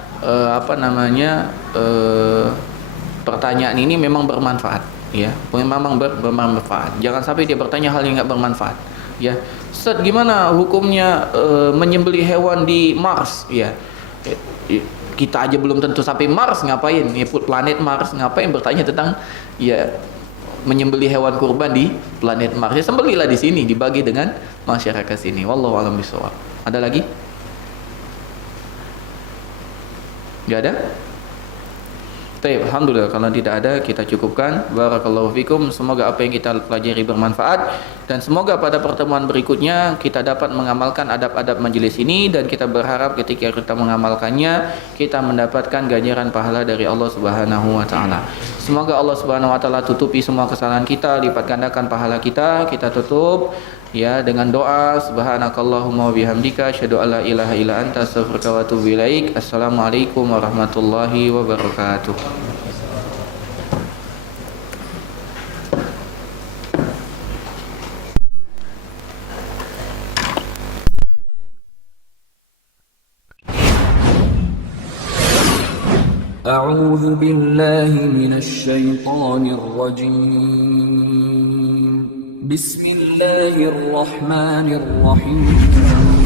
pertanyaan ini memang bermanfaat, ya. Memang bermanfaat. Jangan sampai dia bertanya hal yang enggak bermanfaat. Ya, Ustaz, gimana hukumnya menyembelih hewan di Mars? Ya, kita aja belum tentu sampai Mars, ngapain? Ya, planet Mars, ngapain bertanya tentang ya menyembelih hewan kurban di planet Mars? Ya, sembelihlah di sini, dibagi dengan masyarakat sini. Wallahu a'lam bishawab. Ada lagi? Enggak ada? Baik, alhamdulillah. Kalau tidak ada, kita cukupkan. Barakallahu fikum. Semoga apa yang kita pelajari bermanfaat, dan semoga pada pertemuan berikutnya kita dapat mengamalkan adab-adab majelis ini, dan kita berharap ketika kita mengamalkannya kita mendapatkan ganjaran pahala dari Allah Subhanahu wa taala. Semoga Allah Subhanahu wa taala tutupi semua kesalahan kita, lipat gandakan pahala kita. Kita tutup ya dengan doa subhanakallahumma wa bihamdika asyhadu an la ilaha illa anta astaghfiruka wa atubu ilaik. Assalamualaikum warahmatullahi wabarakatuh. أعوذ بالله من الشيطان الرجيم بسم الله الرحمن الرحيم